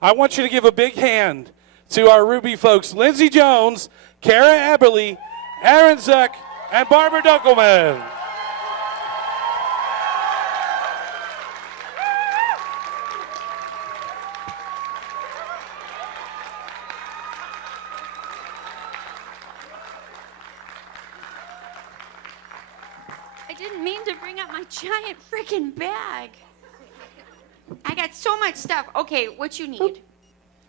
I want you to give a big hand to our Ruby folks, Lindsay Jones, Kara Eberle, Arryn Zech, and Barbara Dunkelman. I didn't mean to bring up my giant freaking bag. I got so much stuff. Okay, what you need?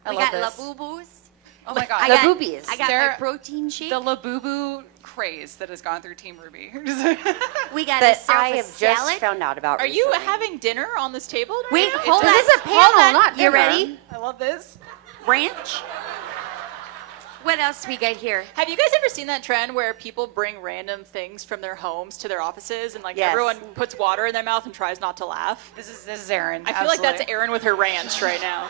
I We love got this. Labubus. Oh my god. I got Laboobies. I got They're my protein shake. The Labubu craze that has gone through Team RWBY. We got That a I have salad. just found out about Are you recently. having dinner on this table? Wait, right hold on. This is a panel, Hold on. not You dinner. ready? I love this. Ranch. What else we got here? Have you guys ever seen that trend where people bring random things from their homes to their offices and like Yes. everyone puts water in their mouth and tries not to laugh? This is Arryn. I feel like that's absolutely. Arryn with her ranch right now.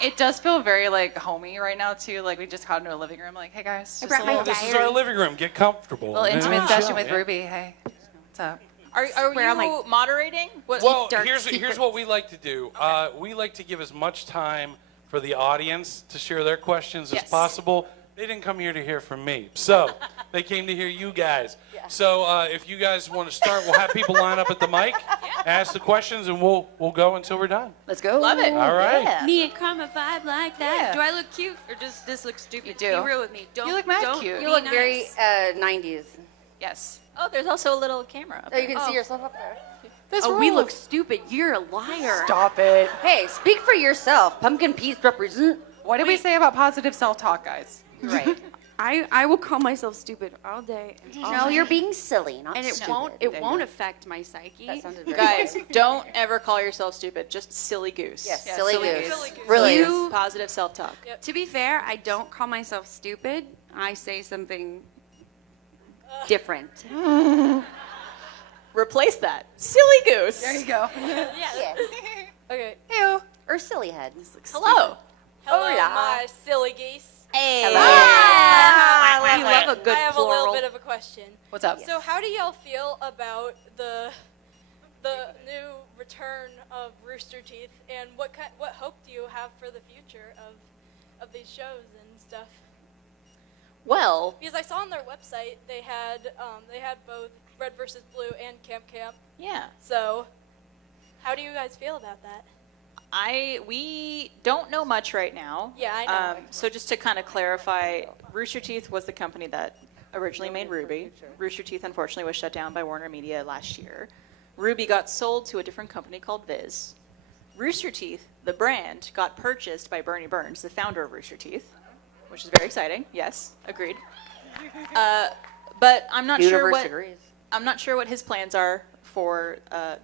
It does feel very like homey right now too. Like we just got into a living room. Like, hey guys, just brought a my little, This is our living room. Get comfortable. little intimate Yeah. session with Yeah. Ruby. Hey, what's up? Are Where you am I? moderating? What, Well, dark here's secrets. what we like to do. We like to give as much time for the audience to share their questions as Yes. possible. They didn't come here to hear from me, so they came to hear you guys. So if you guys want to start, we'll have people line up at the mic, ask the questions, and we'll go until we're done. Let's go. Love it. All right. Yeah. Me and Karma vibe like that. Yeah. Do I look cute or does this look stupid? You do. Be real with me. Don't, You look mad don't cute. be You look nice. very 90s. Yes. Oh, there's also a little camera up Oh, you there. can see yourself up there. This Oh, we rules. look stupid. You're a liar. Stop it. Hey, speak for yourself. Pumpkin peas represent. What did we say about positive self-talk, guys? Right. I will call myself stupid all day. And all No, night. you're being silly, not And it stupid. won't. It won't affect my psyche. That sounded very Guys, funny. don't ever call yourself stupid. Just silly goose. Yes, Yeah, silly silly goose. goose. Silly goose. Really. You- Positive self-talk. To be fair, I don't call myself stupid. I say something different. Replace that. Silly goose. There you go. Yes. Okay. Heyo. Or silly head. Hello. Hello, Hola. my silly geese. Hey. You love a good I have plural. a little bit of a question. What's up? So, how do y'all feel about the new return of Rooster Teeth, and what hope do you have for the future of these shows and stuff? Well, Because I saw on their website they had both Red versus Blue and Camp. yeah. So, how do you guys feel about that? We don't know much right now. Yeah, I know. So just to kind of clarify, Rooster Teeth was the company that originally made RWBY. Rooster Teeth, unfortunately, was shut down by Warner Media last year. RWBY got sold to a different company called Viz. Rooster Teeth, the brand, got purchased by Bernie Burns, the founder of Rooster Teeth, which is very exciting. Yes, agreed. But I'm not sure Universe what agrees. I'm not sure what his plans are for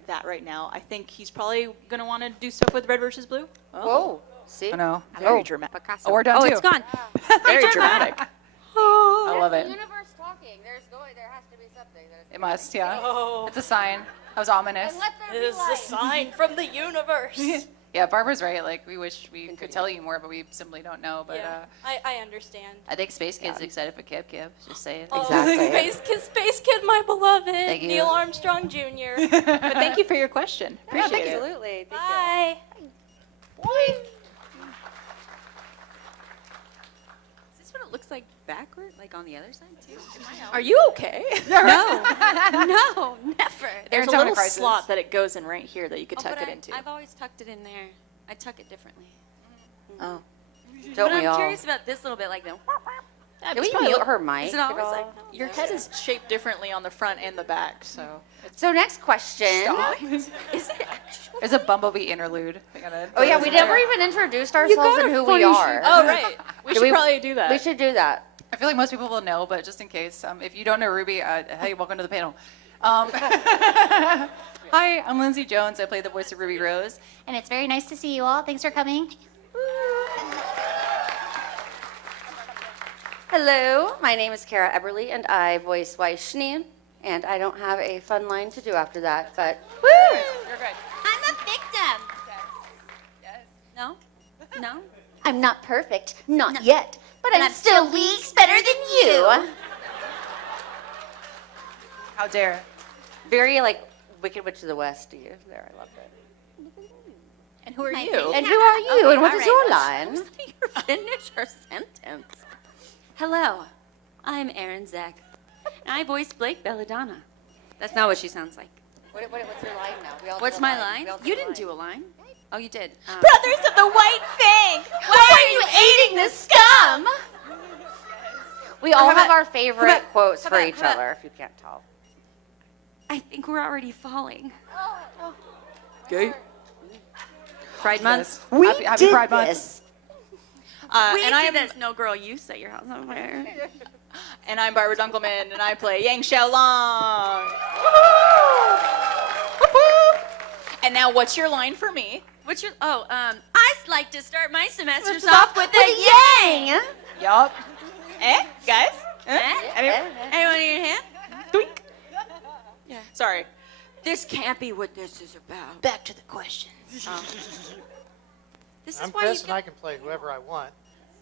that right now. I think he's probably going to want to do stuff with Red versus Blue. Whoa. See? I know. Very dramatic. Picasso. Oh, we're done Oh, too. it's gone. Very dramatic. I love it. Universe talking. There has to be something. It must, yeah. Oh, It's a sign. That was ominous. it is a sign from the universe. Yeah, Barbara's right. Like, we wish we could tell you more, but we simply don't know. But Yeah, I understand. I think Space Kid's excited for Kip Kip. Just saying. Oh, Exactly. Space Kid, my beloved. Thank you. Neil Armstrong Jr. But thank you for your question. Appreciate it. Absolutely. Bye. Is this what it looks like backward, like on the other side too? Are you okay? No, no, never. There's a having a little crisis. slot that it goes in right here that you could Oh, tuck but it into. I've always tucked it in there. I tuck it differently. Oh. But Don't we I'm all? curious about this little bit, like the. Yeah, Can it's we probably mute her mic? Is it always at all? like? Your head is shaped differently on the front and the back, so it's So next question. Is it actually? there's a Bumblebee interlude. We gotta Oh yeah, we never there. even introduced ourselves got and a who we funny are. Oh right. We Do should probably do that. We should do that. I feel like most people will know, but just in case, if you don't know Ruby, hey, welcome to the panel. Hi, I'm Lindsay Jones. I play the voice of Ruby Rose. And it's very nice to see you all. Thanks for coming. Hello, my name is Kara Eberle, and I voice Weiss. And I don't have a fun line to do after that, but woo! You're good. I'm a victim. No, no. I'm not perfect, not yet, but I'm still weeks better than you. How dare. Very like Wicked Witch of the West to you. There, I loved it. And who are My you? thing. And who are you? Okay, And what all is right. your line? Finish her sentence. Hello, I'm Arryn Zech, and I voice Blake Belladonna. That's not what she sounds like. What's your line now? We all What's do a my line. line? We all You a didn't line. do a line. Oh, you did. Brothers of the White Fang! Why are you eating the scum? We all How have about- our favorite quotes how for about- each how about- other, if you can't tell. I think we're already falling. Gay. Pride Month. Happy Pride Month. We and did I'm this. No, girl, you set your house on fire. Barbara Dunkelman, and I play Yang Xiaolong. And now, what's your line for me? What's your? Oh, I'd like to start my semesters off with a yang. Yup. Guys? Anyone need a hand? Doink. Yeah. Sorry. This can't be what this is about. Back to the question. This is I'm why Chris, you and I can play whoever I want.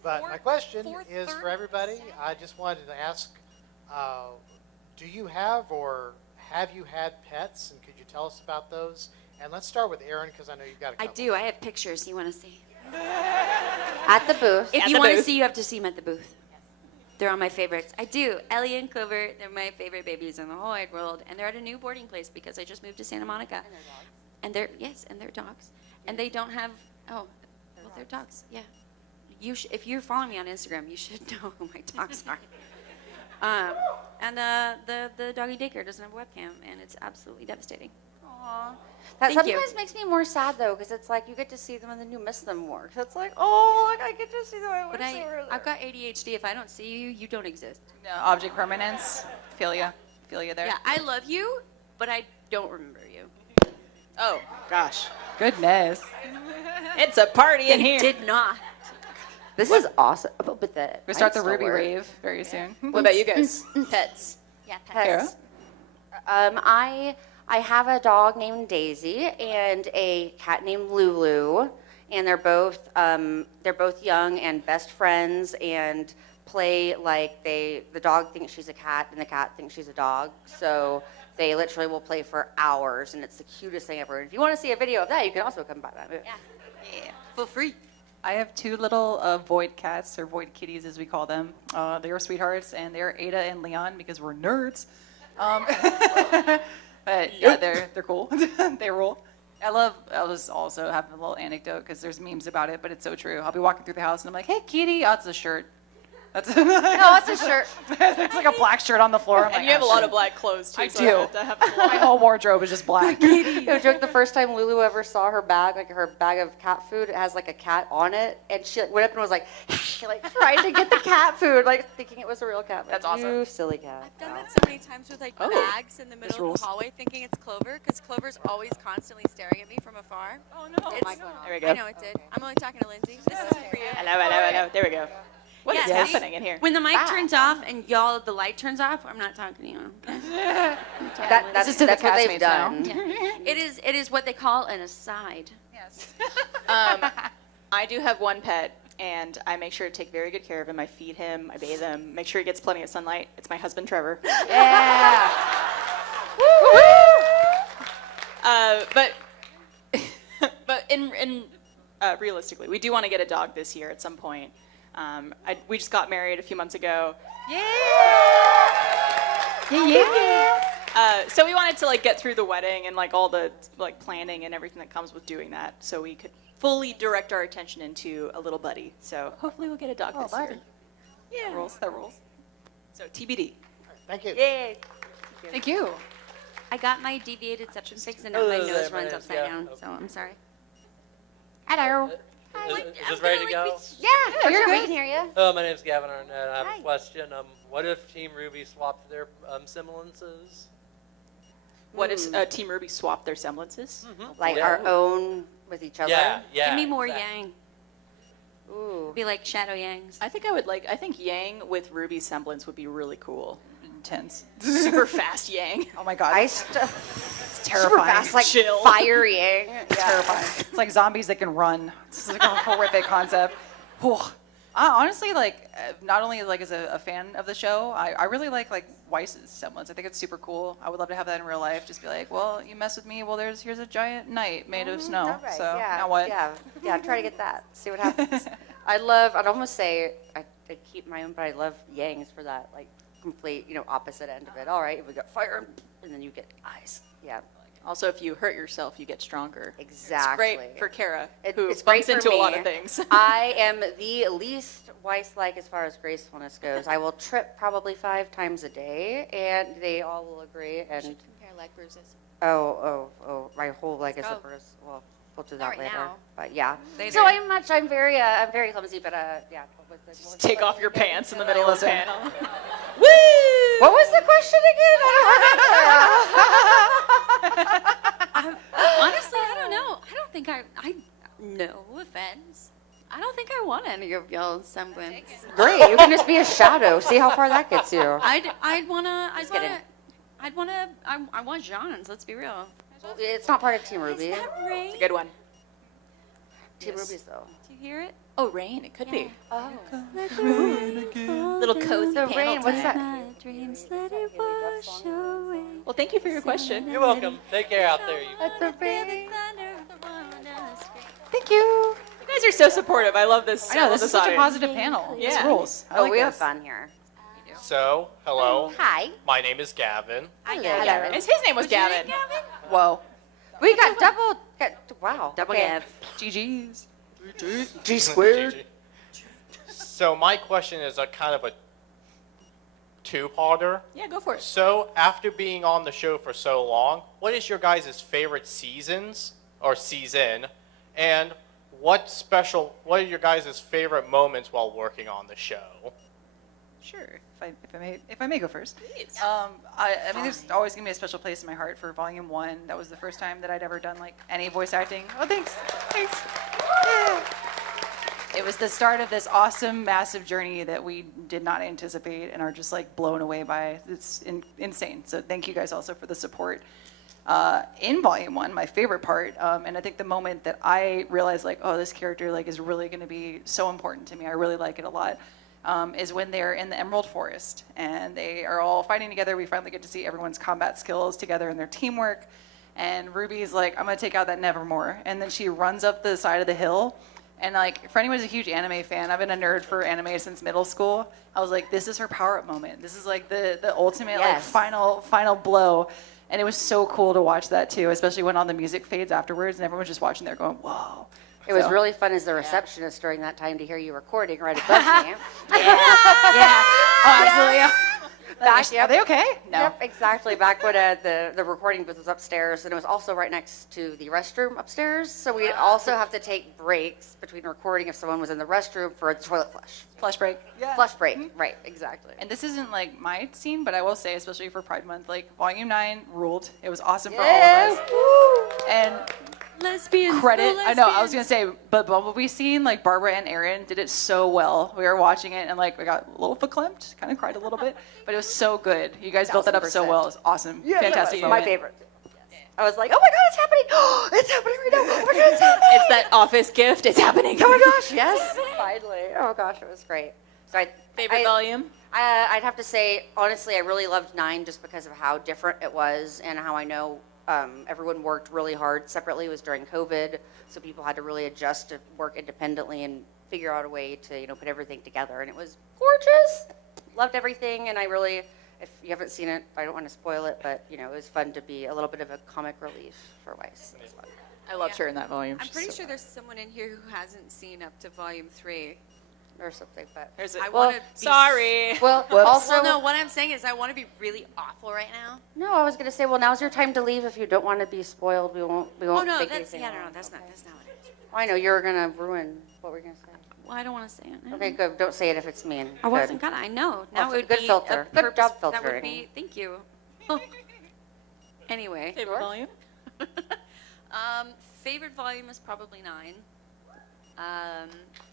But my question is for everybody. I just wanted to ask, do you have or have you had pets, and could you tell us about those? And let's start with Arryn, because I know you've got a I couple. do. I have pictures you want to see. At the booth. If At you the want to booth. see, you have to see them at the booth. They're all my favorites. I do. Ellie and Clover, they're my favorite babies in the whole wide world. And they're at a new boarding place because I just moved to Santa Monica. And they're dogs. And they're dogs. And they don't have, they're dogs, yeah. If you're following me on Instagram, you should know who my dogs are. And the doggy daycare doesn't have a webcam, and it's absolutely devastating. Aww. That Thank you. sometimes makes me more sad, though, because it's like you get to see them and then you miss them more. So it's like, oh, like I get to see them. But I've got ADHD. If I don't see you, you don't exist. No, object permanence. Feel ya there. Yeah, I love you, but I don't remember you. Oh, gosh. Goodness. It's a party in here. Did not. This is awesome. But We start the Ruby rave very soon. What about you guys? Pets. Yeah, Pets. I have a dog named Daisy and a cat named Lulu, and they're both young and best friends and play like the dog thinks she's a cat and the cat thinks she's a dog. So they literally will play for hours, and it's the cutest thing ever. And if you want to see a video of that, you can also come by that. Yeah, for free. I have two little void cats, or void kitties as we call them. They are sweethearts, and they're Ada and Leon because we're nerds. But yeah, they're cool. They rule. I'll just also have a little anecdote because there's memes about it, but it's so true. I'll be walking through the house and I'm like, hey, kitty. Oh, it's a shirt. That's No, it's a shirt. It's like a black shirt on the floor. I'm And like, you have a oh, lot shit. of black clothes, too. I so do. have to have a My whole wardrobe is just black. No joke, the first time Lulu ever saw her bag, like her bag of cat food, it has like a cat on it, and she like, went up and was like trying to get the cat food, like thinking it was a real cat. Like, That's awesome. You silly cat. I've done that so many times with like Oh, bags in the this middle of rules. the hallway thinking it's Clover because Clover's always constantly staring at me from afar. Oh, no. It's, There we go. I know it did. I'm only talking to Lindsay. This is for you. Hello. There we go. What is Yeah, happening in here? When the mic turns off and the light turns off, I'm not talking to you. Okay? That's is to the what they've castmates now. done. It is what they call an aside. Yes. I do have one pet, and I make sure to take very good care of him. I feed him, I bathe him, make sure he gets plenty of sunlight. It's my husband, Trevor. Yeah. But in realistically, we do want to get a dog this year at some point. We just got married a few months ago. So we wanted to like get through the wedding and like all the like planning and everything that comes with doing that, so we could fully direct our attention into a little buddy. So hopefully we'll get a dog this year. Yeah. That rules. So TBD. Thank you. Yay. Thank you. I got my deviated septum fixed and now my Hello nose there, my runs name's upside Gav. down, Okay. so I'm sorry. Hello. Is this ready to go? Yeah, for sure, we can hear you. Hello, my name's Gavin Arnett. I have Hi. a question. What if Team RWBY swapped their semblances? What if Team RWBY swapped their semblances? Like Yeah. our own with each other. Yeah. Give me more exactly. yang. Ooh. Be like Shadow Yangs. I think I think Yang with Ruby's semblance would be really cool. Intense. Super fast Yang. Oh my god. It's It's super terrifying. fast, like Chill. fiery. Terrifying. It's like zombies that can run. It's like a horrific concept. Oh, Honestly, like, not only like as a fan of the show, I really like Weiss's semblance. I think it's super cool. I would love to have that in real life. Just be like, well, you mess with me, well, here's a giant knight made of snow. All right, So yeah, now what? Yeah, try to get that. See what happens. I'd almost say I keep my own, but I love Yang's for that, like, complete, opposite end of it. All right, we got fire, and then you get eyes. Yeah. Also, if you hurt yourself, you get stronger. Exactly. It's great for Kara, It's who great bumps for into a lot me. of things. I am the least Weiss-like as far as gracefulness goes. I will trip probably 5 times a day, and they all will agree. And Compare leg bruises. oh, my whole leg is a go. bruise. Well, we'll do Not that right later. now. But yeah. Later. So I'm very clumsy, but yeah. Just take off your pants in the middle of the panel. Woo! What was the question again? Honestly, I don't know. I don't think I no offense. I don't think I want any of y'all's semblance. Great, you can just be a shadow. See how far that gets you. I want Jean's, let's be real. Well, it's not part of Team Is RWBY. that Rain? It's a good one. Team RWBY's though. Do you hear it? Oh, Rain, it could be. Oh. Little cozy So panel Rain, what's time. that? Well, thank you for your question. You're welcome. Take care out there. You. Thank you. You guys are so supportive. I love this. I know, this is such a audience. positive panel. This Yeah. rules. I Oh, like we have this. fun here. So, hello. Hi. My name is Gavin. Hello. His name was Gavin. Whoa. We got wow. Double Okay. Gav. GG's. G squared. GG. So, my question is a kind of a two-parter. Yeah, go for it. So, after being on the show for so long, what is your guys' favorite seasons or season? And what are your guys' favorite moments while working on the show? Sure. If I may go first. Please. I mean, there's always gonna be a special place in my heart for Volume 1. That was the first time that I'd ever done like any voice acting. Oh, thanks. Yeah. It was the start of this awesome, massive journey that we did not anticipate and are just like blown away by. It's insane. So thank you guys also for the support. In Volume 1, my favorite part, and I think the moment that I realized like, oh, this character like is really going to be so important to me. I really like it a lot. Is when they're in the Emerald Forest and they are all fighting together. We finally get to see everyone's combat skills together and their teamwork. And Ruby's like, I'm gonna take out that Nevermore. And then she runs up the side of the hill. And like, for anyone who's a huge anime fan, I've been a nerd for anime since middle school. I was like, this is her power-up moment. This is like the ultimate like Yes. final blow. And it was so cool to watch that too, especially when all the music fades afterwards and everyone's just watching there going, whoa. It was So- really fun as the receptionist during that time to hear you recording right above me. Yeah. Oh, absolutely. Yeah. Back, Are they okay? No. Yep, exactly. Back when the recording booth was upstairs, and it was also right next to the restroom upstairs. So we'd also have to take breaks between recording if someone was in the restroom for a toilet flush. Flush break. Yeah. Flush break, right, exactly. And this isn't like my scene, but I will say, especially for Pride Month, like Volume 9 ruled. It was awesome for all of us. And Lesbian. credit, I know, I was gonna say, but Bumblebee scene, like Barbara and Arryn did it so well. We were watching it and like we got a little verklempt, kind of cried a little bit, but it was so good. You guys built that up so 1000%. well. It was awesome. Fantastic My moment. favorite. I was like, oh my god, it's happening! It's happening right now! Oh my god, it's happening! It's that office gift. It's happening. Oh my gosh, yes! Finally. Oh gosh, it was great. So Favorite volume? I'd have to say, honestly, I really loved 9 just because of how different it was and how I know everyone worked really hard separately. It was during COVID, so people had to really adjust to work independently and figure out a way to, put everything together. And it was gorgeous. Loved everything, and I really, if you haven't seen it, I don't want to spoil it, but, it was fun to be a little bit of a comic relief for Weiss. It was fun. I loved her in that volume. I'm She's pretty so sure fun. there's someone in here who hasn't seen up to Volume 3. Or something, but... There's a, I Well, want to sorry. Well, Whoops. also... Well, no, what I'm saying is I want to be really awful right now. No, I was gonna say, well, now's your time to leave. If you don't want to be spoiled, we won't. Oh no, take that's anything yeah, no, wrong. that's Okay. not what it is. I know you're gonna ruin. What were you gonna say? Well, I don't want to say it. now. Okay, good. Don't say it if it's mean. I Good. wasn't gonna. I know. Now Also, it would good be filter. a Good purpose- job That would filtering. be. Thank you. Anyway, Favorite volume? favorite volume is probably 9.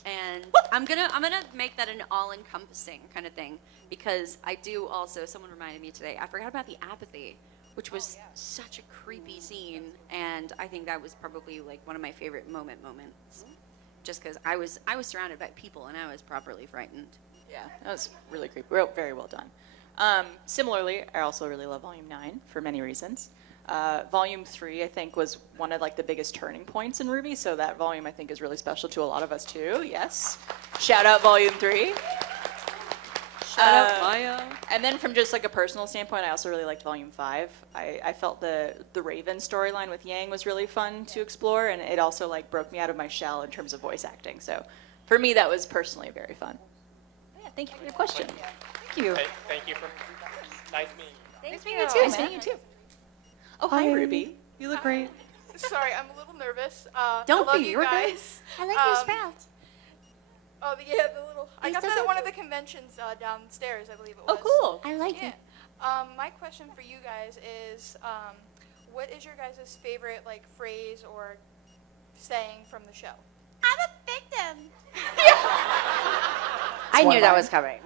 And I'm gonna make that an all-encompassing kind of thing because I do also. Someone reminded me today. I forgot about the apathy, which was such a creepy scene, and I think that was probably like one of my favorite moments. just because I was surrounded by people and I was properly frightened. Yeah, that was really creepy. Very well done. Similarly, I also really love Volume 9 for many reasons. Volume 3, I think, was one of like the biggest turning points in RWBY, so that volume I think is really special to a lot of us too. Yes, shout out Volume 3. Shout out Maya. And then from just like a personal standpoint, I also really liked Volume 5. I felt the Raven storyline with Yang was really fun to explore, and it also like broke me out of my shell in terms of voice acting. So for me, that was personally very fun. Yeah, thank you for your question. Thank you. Thank you for nice meeting you. Nice meeting you too, Nice meeting you too. Oh, hi, Ruby. You look great. Sorry, I'm a little nervous. Don't I love be, you you're good. guys. I like your sprouts. Oh, yeah, the little. I These got that doesn't- at one of the conventions downstairs, I believe it Oh, was. cool. I like Yeah. it. My question for you guys is, what is your guys' favorite like phrase or saying from the show? I'm a victim. I one knew that line. was coming.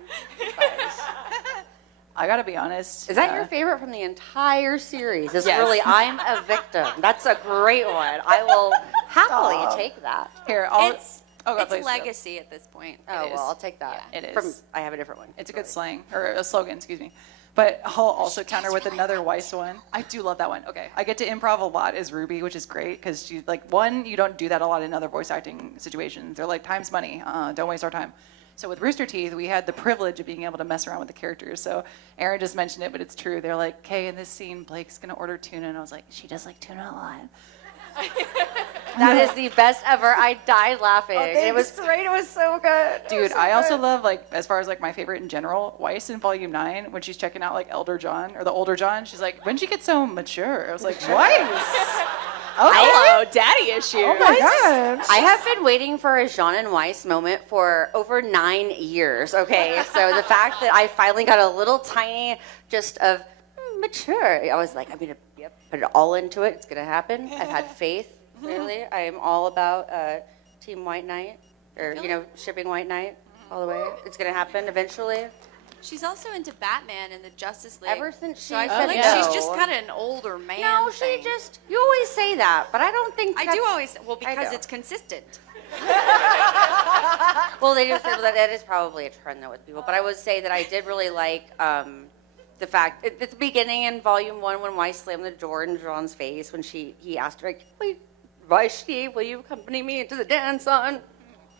I gotta be honest. Is that your favorite from the entire series? Is Yes. really I'm a victim. That's a great one. I will happily Stop. take that. Here, It's God, it's please. legacy at this point. Oh is. well, I'll take that. Yeah, it From is. I have a different one. It's a good slang, or a slogan, excuse me. But I'll also counter with another Weiss one. I do love that one. Okay, I get to improv a lot as Ruby, which is great because you like one, you don't do that a lot in other voice acting situations. They're like time's money. Don't waste our time. So with Rooster Teeth, we had the privilege of being able to mess around with the characters. So Arryn just mentioned it, but it's true. They're like, okay, in this scene, Blake's gonna order tuna, and I was like, she does like tuna a lot. That is the best ever. I died laughing. It thanks. was great. It was so good. It Dude, was so I also good. love, like, as far as, like, my favorite in general, Weiss in Volume 9, when she's checking out, like, Elder John, or the older John, she's like, when'd you get so mature? I was like, Weiss! Hello, daddy issues. Oh my gosh. I have been waiting for a Jean and Weiss moment for over 9 years, okay? So the fact that I finally got a little tiny just of mature, I was like, I'm going to put it all into it. It's going to happen. I've had faith, clearly. I am all about Team White Knight, or, shipping White Knight all the way. It's going to happen eventually. She's also into Batman and the Justice League. Ever since so she I feel said like no. she's just kind of an older man. No, she just, you always say that, but I don't think I that's, do always, well, I because know. it's consistent. Well, they do say that is probably a trend though with people. But I would say that I did really like the fact at the beginning in Volume 1 when Weiss slammed the door in Jean's face when he asked her, like, wait, Weiss, will you accompany me into the dance on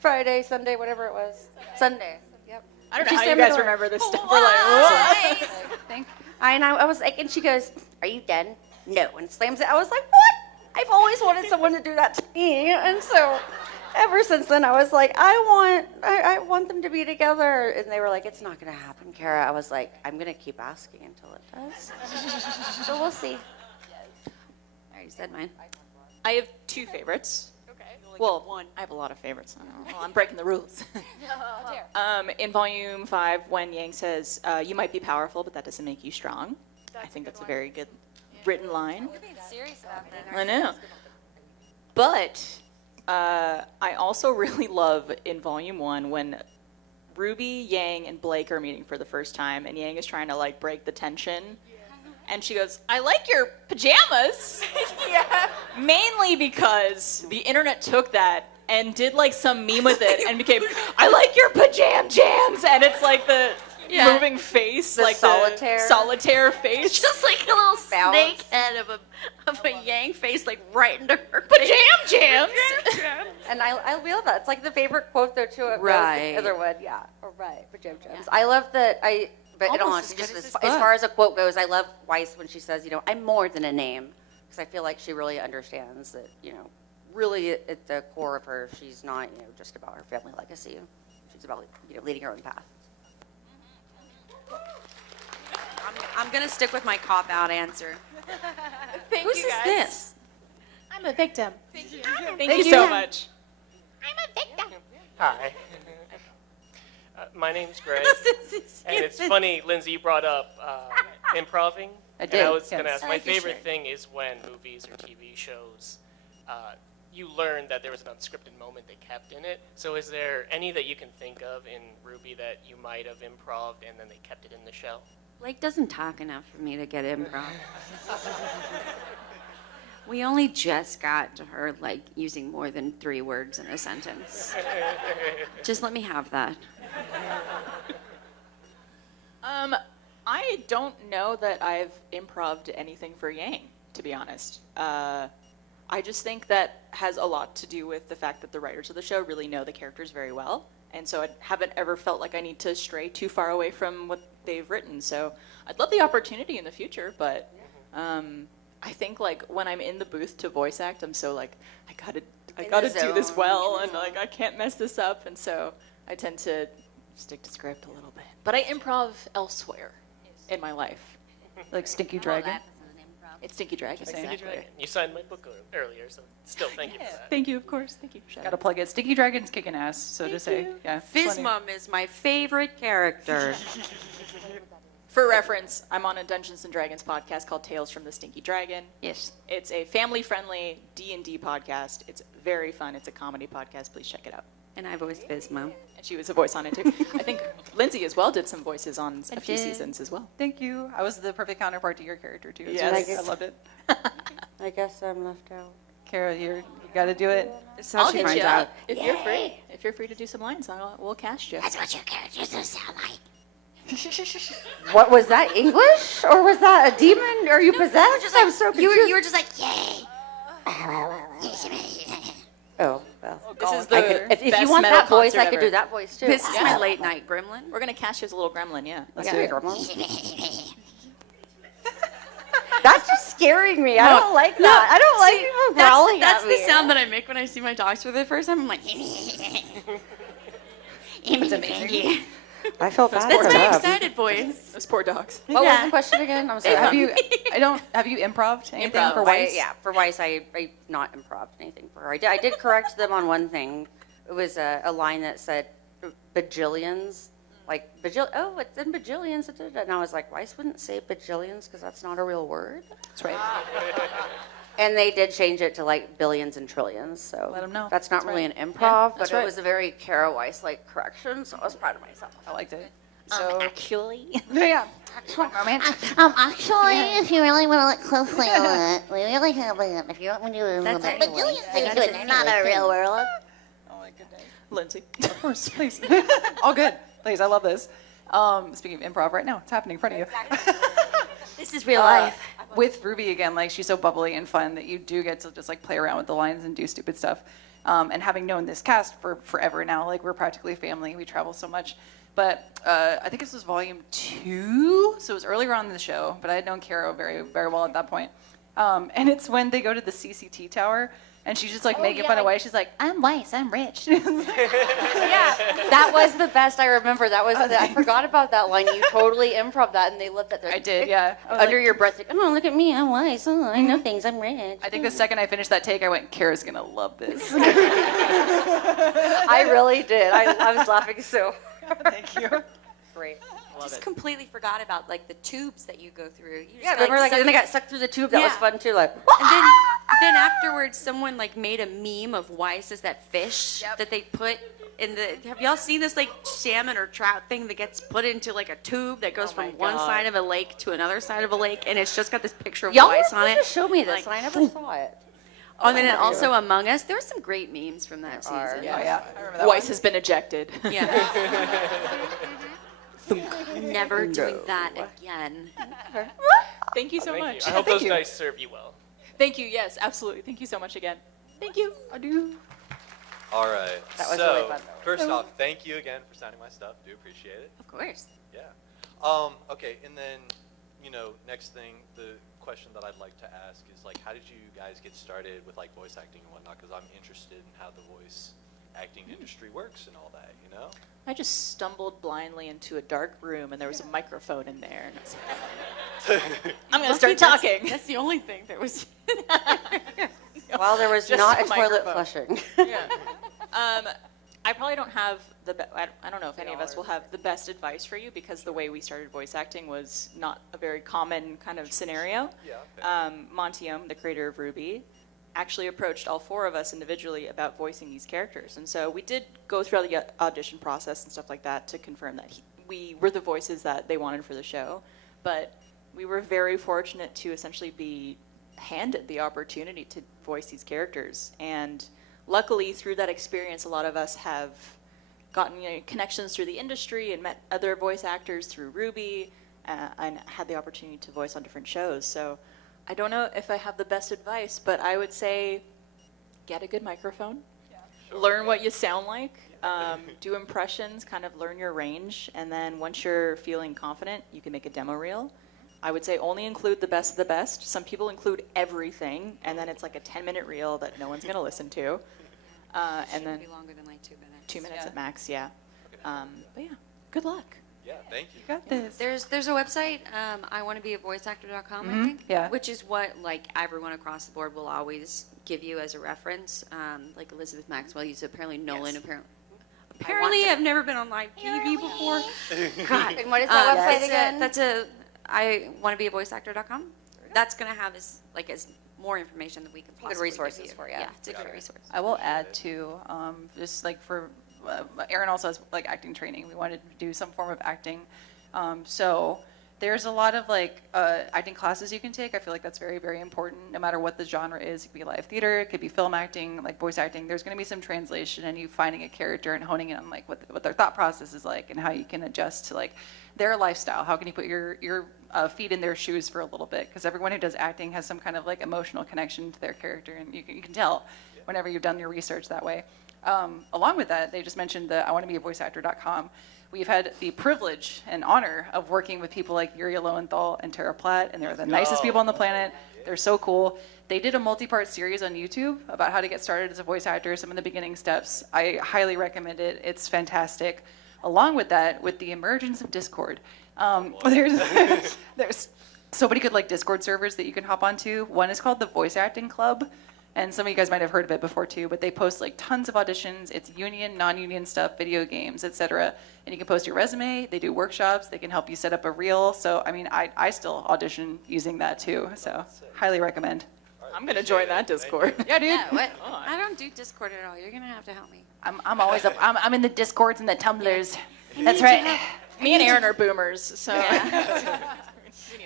Friday, Sunday, whatever it was? Sunday. Yep. I don't She know how you slammed the guys door. remember this stuff. We're like, what? Thank I was like, and she goes, are you done? No, and slams it. I was like, what? I've always wanted someone to do that to me, and so ever since then, I was like, I want them to be together, and they were like, it's not gonna happen, Kara. I was like, I'm gonna keep asking until it does. So we'll see. I already said mine. I have 2 favorites. Okay. Well, I have a lot of favorites. I know. Well, I'm breaking the rules. In Volume 5, when Yang says, you might be powerful, but that doesn't make you strong. I think that's a very good written line. You're being serious about that. I know. But I also really love in Volume 1 when Ruby, Yang, and Blake are meeting for the first time, and Yang is trying to like break the tension. And she goes, I like your pajamas. Yeah. Mainly because the internet took that and did like some meme with it and became, I like your pajam jams. And it's like the moving face, The like solitaire. the solitaire face. Just like a little Balance. snake head of a Yang face, like right into her Pajam jams. And I love that. It's like the favorite quote though too. It goes Right. the other one, yeah. All right, for Jim Jones. I love that. But in all Almost honesty, as just good as as his far book. as a quote goes, I love Weiss when she says, I'm more than a name, because I feel like she really understands that, really at the core of her, she's not, just about her family legacy. She's about, leading her own path. I'm gonna stick with my cop out answer. Thank Whose you is guys. this? I'm a victim. Thank you. Thank you so much. I'm a victim. Hi. My name's Greg. And it's funny, Lindsay, you brought up improving. I And did, I was going to yes. ask, I my like your favorite shirt. thing is when movies or TV shows, you learn that there was an unscripted moment they kept in it. So is there any that you can think of in RWBY that you might have improved and then they kept it in the show? Blake doesn't talk enough for me to get improv. We only just got to her like using more than 3 words in a sentence. Just let me have that. I don't know that I've improv'd anything for Yang, to be honest. I just think that has a lot to do with the fact that the writers of the show really know the characters very well. And so I haven't ever felt like I need to stray too far away from what they've written. So I'd love the opportunity in the future, but I think like when I'm in the booth to voice act, I'm so like, I gotta do this well, and like I can't mess this up. And so I tend to stick to script a little bit. But I improv elsewhere in my life. Like Stinky Dragon. It's Stinky Dragon. Stinky Dragon. You signed my book earlier, so still thank you for that. Thank you, of course. Thank you. Gotta plug it. Stinky Dragon's kicking ass, so to say. Yeah. it's funny. Fizzmum is my favorite character. For reference, I'm on a Dungeons and Dragons podcast called Tales from the Stinky Dragon. Yes. It's a family-friendly D&D podcast. It's very fun. It's a comedy podcast. Please check it out. And I voiced Fizzmum. And she was a voice on it too. I think Lindsay as well did some voices on a few did. seasons as well. Thank you. I was the perfect counterpart to your character too. It's Yes. really- I loved it. I guess I'm left out. Kara, you gotta do it. That's how I'll she hit finds you out. up if you're free. If you're free to do some lines, we'll cast you. That's what your characters will sound like. What was that, English? Or was that a demon? Are you possessed? I'm so confused. You were just like, yay. Oh, well. This is I the could, if you best want metal that voice, concert I could ever. do that voice too. This is Yeah. my late night gremlin. We're gonna cast you as a little gremlin, yeah. Let's Yeah. do it. That's just scaring me. I don't like that. I don't like people growling That's at me. the sound that I make when I see my dogs for the first time. I'm like, It's amazing. I felt bad that's for my them. excited voice. Those poor dogs. What was Yeah. the question again? I'm sorry. Have you improv'd anything Improv. for Weiss? Yeah, for Weiss, I not improv anything for her. I did correct them on one thing. It was a line that said bajillions, like oh, it's in bajillions. And I was like, Weiss wouldn't say bajillions because that's not a real word. That's right. And they did change it to like billions and trillions. So Let 'em know. that's not That's really right. an improv, but that's it right. was a very Kara Weiss-like correction. So I was proud of myself. I liked it. So Actually. yeah. Actually, if you really want to look closely at it, we really have if you want to do That's a it. bajillion things, but it's not a real world. Oh my goodness. Lindsay. Of course, please. All good. Please, I love this. Speaking of improv, right now, it's happening in front of you. This is real life. With Ruby again, like she's so bubbly and fun that you do get to just like play around with the lines and do stupid stuff. And having known this cast for forever now, like we're practically family. We travel so much. But I think this was volume 2, so it was earlier on in the show. But I had known Kara very, very well at that point. And it's when they go to the CCT tower, and she's just like making fun of Weiss. She's like, "I'm Weiss, I'm rich." Yeah, that was the best. I remember that was. I forgot about that line. You totally improv that, and they looked at their. I did, yeah. I was Under like- your breath, like, oh, look at me, I'm Weiss. Oh, I know things. I'm rich. I think the second I finished that take, I went, "Kara's gonna love this." I really did. I was laughing so. Thank you. Great. Just completely forgot about like the tubes that you go through. You just, Yeah, remember like suck- then they got sucked through the tube. That was Yeah. fun too. Like. And then afterwards, someone like made a meme of Weiss as that fish that they put in the. Have y'all seen this like salmon or trout thing that gets put into like a tube that goes from one side of a lake to another side of a lake, and it's just got this picture of Y'all Weiss on it. just showed me this, Like, and I never saw it. Oh, and then also Among Us. There were some great memes from that are. season. Oh yeah, I remember that Weiss one. has been ejected. Yeah. Never doing that again. Thank you so Thank much. you. I hope Thank those you. guys serve you well. Thank you. Yes, absolutely. Thank you so much again. Thank you. I do. All right. That was so, really fun, though. first off, thank you again for signing my stuff. Do appreciate it. Of course. Yeah. Okay, and then, next thing, the question that I'd like to ask is, like, how did you guys get started with, like, voice acting and whatnot? Because I'm interested in how the voice acting industry works and all that, I just stumbled blindly into a dark room and there was a microphone in there. And I was like, I'm going to start talking. That's the only thing that was. Well, there was Just not a a toilet microphone. flushing. Yeah. I probably don't have I don't know if any of us will have the best advice for you because the way we started voice acting was not a very common kind of scenario. Yeah. Monty Oum, the creator of RWBY, actually approached all 4 of us individually about voicing these characters. And so we did go through the audition process and stuff like that to confirm that we were the voices that they wanted for the show. But we were very fortunate to essentially be handed the opportunity to voice these characters. And luckily, through that experience, a lot of us have gotten connections through the industry and met other voice actors through RWBY and had the opportunity to voice on different shows. So I don't know if I have the best advice, but I would say get a good microphone, learn what you sound like, do impressions, kind of learn your range, and then once you're feeling confident, you can make a demo reel. I would say only include the best of the best. Some people include everything, and then it's like a 10-minute reel that no one's going to listen to. And then be longer than like 2 minutes. 2 minutes at max, yeah. But yeah, good luck. Yeah, thank you. You got this. There's a website, iwannabeavoiceactor.com, I Mhm, think. yeah. Which is what like everyone across the board will always give you as a reference. Like Elizabeth Maxwell used it. Apparently Nolan apparently I've never been on live TV before. God. And what is that website That's again? That's iwannabeavoiceactor.com. That's gonna have as more information that we can possibly Good resources give you. for you. Yeah, it's a good resource. I will add to just like for Arryn also has like acting training. We wanted to do some form of acting, so there's a lot of like acting classes you can take. I feel like that's very, very important. No matter what the genre is, it could be live theater, it could be film acting, like voice acting. There's going to be some translation and you finding a character and honing in on like what their thought process is like and how you can adjust to like their lifestyle. How can you put your feet in their shoes for a little bit? Because everyone who does acting has some kind of like emotional connection to their character, and you can tell whenever you've done your research that way. Along with that, they just mentioned the iwannabeavoiceactor.com. We've had the privilege and honor of working with people like Yuri Lowenthal and Tara Platt, and they're the nicest people on the planet. They're so cool. They did a multi-part series on YouTube about how to get started as a voice actor, some of the beginning steps. I highly recommend it. It's fantastic. Along with that, with the emergence of Discord, there's so many good like Discord servers that you can hop onto. One is called the Voice Acting Club. And some of you guys might have heard of it before too, but they post like tons of auditions. It's union, non-union stuff, video games, etc. And you can post your resume. They do workshops. They can help you set up a reel. So, I mean, I still audition using that too. So, highly recommend. I'm going to join that Discord. Yeah, dude. Yeah, what? I don't do Discord at all. You're gonna have to help me. I'm always up. I'm in the Discords and the Tumblrs. That's right. Me and Arryn are boomers, so.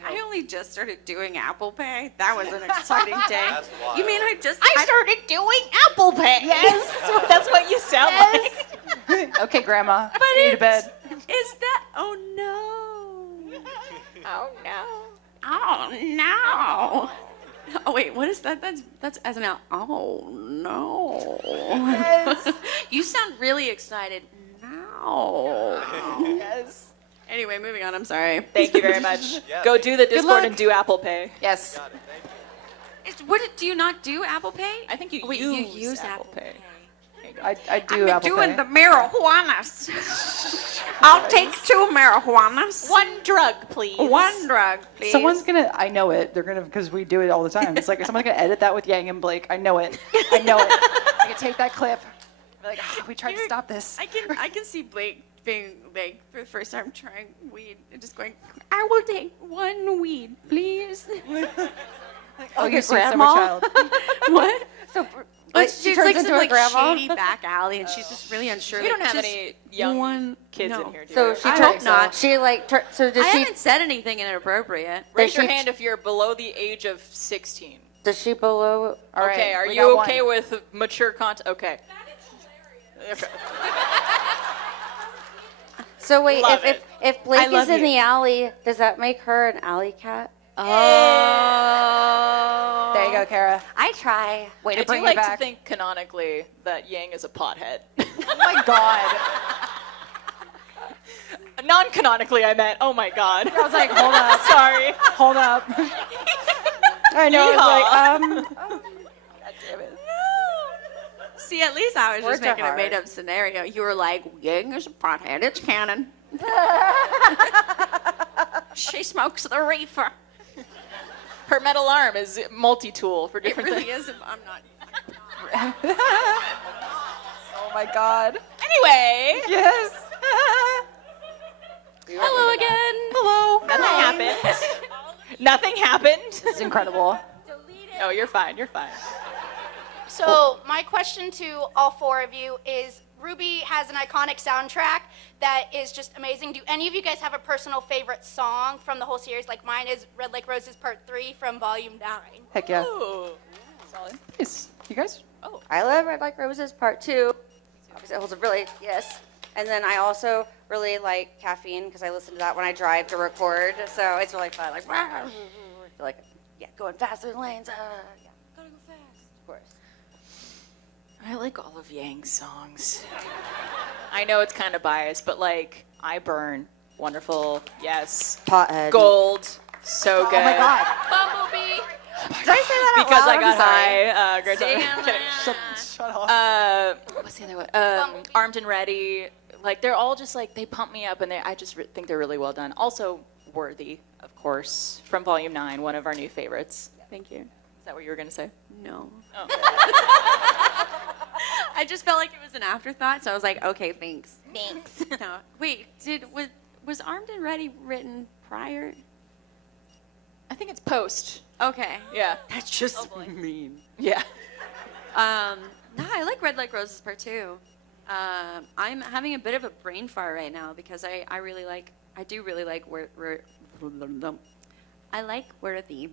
I only just started doing Apple Pay. That was an exciting day. That's wild. You mean I started doing Apple Pay. Yes, that's what you sound like. Okay, Grandma. But Go to bed. Is that? Oh no. Oh, no. Oh no. Oh wait, what is that? That's as an out. Oh no. Yes. You sound really excited. No. Yes. Anyway, moving on. I'm sorry. Thank you very much. Yeah, Go do the luck. Discord and do Apple Pay. Yes. Got it, thank you. Do you not do Apple Pay? I think you Wait, use Apple Pay. I do I'm Apple doing Pay. the marijuanas. I'll take 2 marijuanas. One drug, please. One drug, please. Someone's gonna. I know it. They're gonna because we do it all the time. It's like someone's gonna edit that with Yang and Blake. I know it. I know it. I can take that clip. Be like, we tried to stop this. I can see Blake being like for the first time trying weed and just going, I will take 1 weed, please. Oh, Okay, you sweet summer Grandma. child. What? So She's turns like into some a like grandma. shady back alley, and she's just really unsure. We don't have Just any young kids no. in here, do So we? she I tur- hope not. She like so does I she haven't said anything inappropriate. Raise your she- hand if you're below the age of 16. does she below? All right, Okay, are we you got okay one. with mature content? Okay. Okay. So wait, Love if Blake love is in you. the alley, does that make her an alley cat? Oh. There you go, Kara. I try. Way to I bring do it like back. to think canonically that Yang is a pothead. Oh my God. Non-canonically, I meant. Oh my God. I was like, hold up. Sorry. Hold up. I know. I was like, God damn it. See, at least I was Words just are making a hard. made-up scenario. You were like, Yang is a pothead. It's canon. She smokes the reefer. Her metal arm is multi-tool for It different really things. is. I'm not. Oh my God. Anyway, Yes. Hello again. Hello. nothing happened. Nothing happened. It's incredible. Oh, you're fine. You're fine. So my question to all 4 of you is, RWBY has an iconic soundtrack that is just amazing. Do any of you guys have a personal favorite song from the whole series? Like mine is Red Like Roses Part 3 from Volume 9. Heck yeah. Ooh. Solid. Nice. You guys? Oh. I love Red Like Roses Part 2. Obviously, it holds a really, yes. And then I also really like Caffeine because I listen to that when I drive to record. So it's really fun. Like, yeah, going faster than lanes. Yeah. Gotta go fast. Of course. I like all of Yang's songs. I know it's kind of biased, but like I Burn, wonderful, yes. Pothead. Gold, so good. Oh my God. Bumblebee. Did I say that out Because loud? I got I'm sorry. high. Great song. Kidding. Shut off. What's the other one? Armed and Ready. Like they're all just like they pump me up, and I just think they're really well done. Also, Worthy, of course, from Volume 9, one of our new favorites. Thank you. Is that what you were gonna say? No. Oh. I just felt like it was an afterthought, so I was like, okay, thanks. Thanks. No. Wait, was Armed and Ready written prior? I think it's post. Okay. Yeah. That's just mean. Yeah. No, I like Red Like Roses Part 2. I'm having a bit of a brain fart right now because I do really like I like Worthy.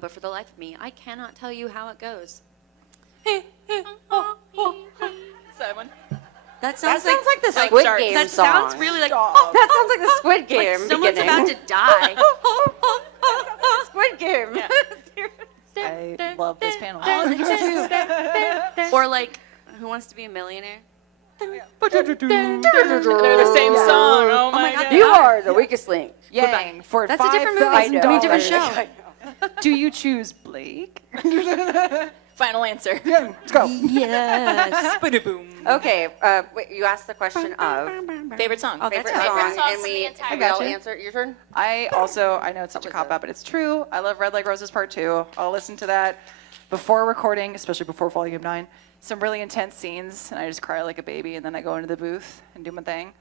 But for the life of me, I cannot tell you how it goes. That one. That sounds like the like Squid Shark. Game that song. sounds really like That sounds like the Squid Game like someone's beginning. about to die. Squid Game. I love this panel. Or like Who Wants to Be a Millionaire? They're the same song. Oh my God. You are the weakest link. Yang for That's a different movie. $5,000. I mean, different show. Do you choose Blake? Final answer. Let's go. Yes. Boom. Okay, wait, you asked the question of Favorite song. Oh, favorite that's song, right. songs and in we the entire we all movie. answer. Your turn. I know it's such a cop-out, but it's true. I love Red Like Roses Part 2. I'll listen to that before recording, especially before Volume 9. Some really intense scenes, and I just cry like a baby, and then I go into the booth and do my thing.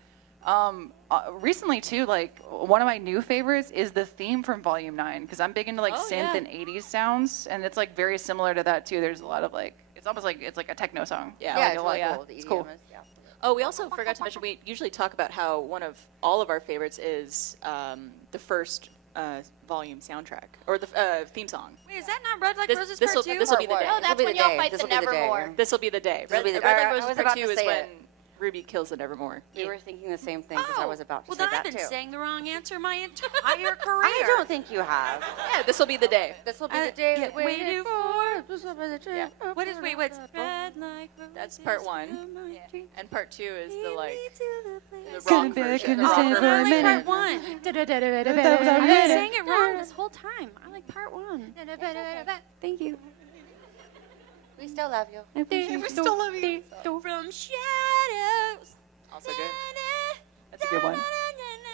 Recently, too, like, one of my new favorites is the theme from Volume 9, because I'm big into, like, synth and 80s sounds, and it's, like, very similar to that, too. There's a lot of, like, it's almost like it's like a techno song. Yeah, Yeah, like, it's a lot, really cool. The It's cool. EDM is- yeah. Oh, we also forgot to mention, we usually talk about how one of all of our favorites is the first volume soundtrack, or the theme song. Wait, is that not Red Like This- Roses this'll- Part 2? this'll be the Or day. what? Oh, that's This'll be when the y'all day. fight the This'll be day. Nevermore. This will be the day. This'll be the- Red Like I Roses was Part about 2 to is say when it. Ruby kills the Nevermore. We were thinking the same thing because I was about to well, say then that I've been too. saying the wrong answer my entire career. I don't think you have. Yeah, this will be the day. This will be the day yeah, that we waited waited for. This will be the day. Yeah. What is, wait, what's Red Like Roses? That's part 1. Yeah. And part 2 is the like the Couldn't rock be- version. couldn't the rock stay Oh, for then a I like minute. part 1. That I've been saying it wrong this whole time. I like part 1. Thank you. We still love you. We still love you. From shadows. Also good. That's a good one.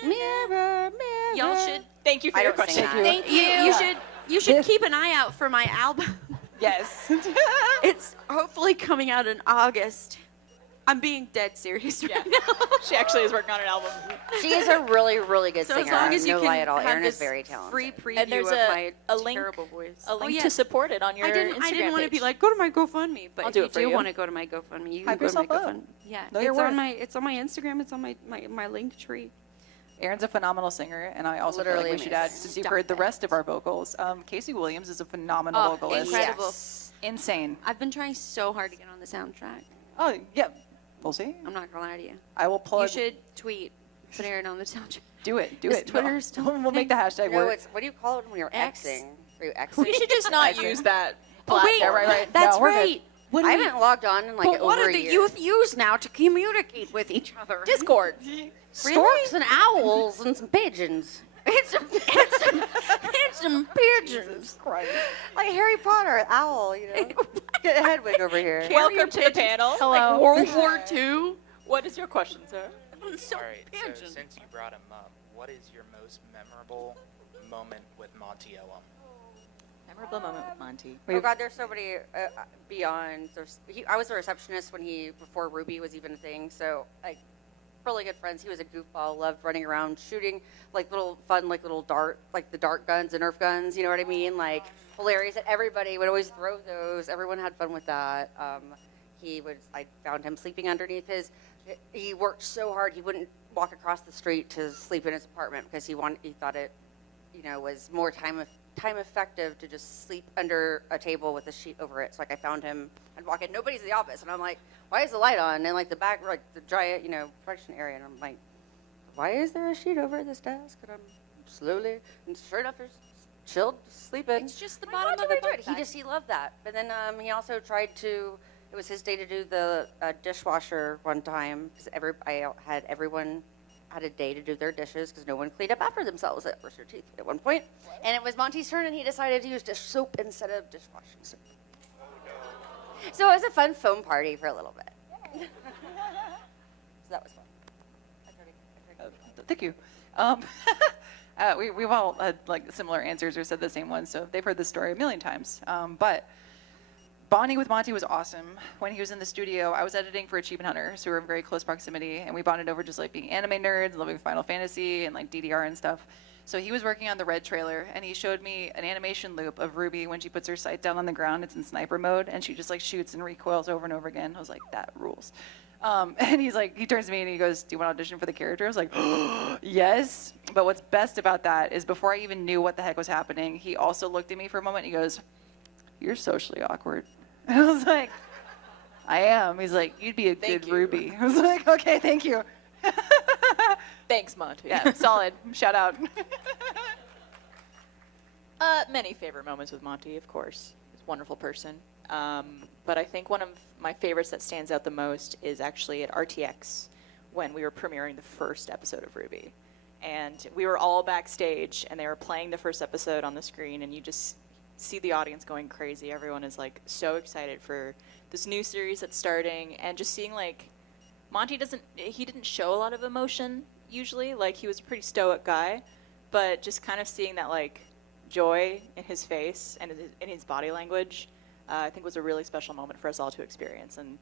Mirror, mirror. Y'all should. Thank you for I your don't sing question. that. Thank you. You should keep an eye out for my album. Yes. It's hopefully coming out in August. I'm being dead serious right Yeah. now. She actually is working on an album. She is a really, really good So singer. as long as you no can lie at all. have Erin is this very talented. free preview And there's of a- my a link- terrible voice. A link yeah. to support it on your I didn't Instagram want to be page. like, go to my GoFundMe, but I'll if do you it for do you. want to go to my GoFundMe, you can Hype go to my yourself up. GoFundMe. Yeah, Know your it's on worth. my Instagram. It's on my link tree. Erin's a phenomenal singer, and I also feel Literally like we should amazing. add, since you've Stop heard the it. rest of our vocals, Casey Williams is a phenomenal Oh, vocalist. incredible. Yes. Insane. I've been trying so hard to get on the soundtrack. Oh, yeah. We'll see. I'm not gonna lie to you. I will plug. You should tweet, put Aaron on the soundtrack. Do it. Do Is it. Twitter still We'll make the hashtag No, work. it's what do you call it when you're X. Xing? Are you Xing? We should just not use that Oh platform. wait, Yeah, right. that's No, we're good. right. What do I we- haven't logged on in like but what over do a the year. youth use now to communicate with each other? Discord. Storks and owls and some pigeons. It's some pigeons. Like Harry Potter, owl, you know. Get a Hedwig over here. Welcome to the panel. Like World War II. What is your question, sir? So All right, so pigeons. since you brought him up, what is your most memorable moment with Monty Oum? Memorable moment with Monty. Oh God, there's so many beyond. I was a receptionist when before RWBY was even a thing. So like, really good friends. He was a goofball, loved running around shooting like little fun, like little dart, like the dart guns and Nerf guns. You know what I mean? Like hilarious. And everybody would always throw those. Everyone had fun with that. I found him sleeping underneath he worked so hard he wouldn't walk across the street to sleep in his apartment because he thought it, was more time effective to just sleep under a table with a sheet over it. So like I found him, I'd walk in, nobody's in the office, and I'm like, why is the light on? And like the back, like the dry, production area, and I'm like, why is there a sheet over this desk? And I'm slowly, and sure enough, there's chilled, sleeping. It's just the bottom of the book. He loved that. But then he also tried to. It was his day to do the dishwasher one time because everyone had a day to do their dishes because no one cleaned up after themselves at Rooster Teeth at one point. And it was Monty's turn, and he decided to use dish soap instead of dishwashing soap. So it was a fun foam party for a little bit. So that was fun. Thank you. We've all had like similar answers or said the same ones, so they've heard this story a million times. But bonding with Monty was awesome. When he was in the studio, I was editing for Achievement Hunter, so we were in very close proximity, and we bonded over just like being anime nerds, loving Final Fantasy and like DDR and stuff. So he was working on the Red trailer, and he showed me an animation loop of Ruby when she puts her sight down on the ground. It's in sniper mode, and she just like shoots and recoils over and over again. I was like, that rules. And he turns to me and he goes, do you want to audition for the character? I was like, yes. But what's best about that is before I even knew what the heck was happening, he also looked at me for a moment and he goes, you're socially awkward. And I was like, I am. He's like, you'd be a good Ruby. I was like, okay, thank you. Thanks, Monty. Yeah, solid. Shout out. Many favorite moments with Monty, of course. He's a wonderful person. But I think one of my favorites that stands out the most is actually at RTX when we were premiering the first episode of RWBY. And we were all backstage, and they were playing the first episode on the screen, and you just see the audience going crazy. Everyone is like so excited for this new series that's starting, and just seeing like Monty didn't show a lot of emotion usually. Like he was a pretty stoic guy, but just kind of seeing that like joy in his face and in his body language, I think was a really special moment for us all to experience. And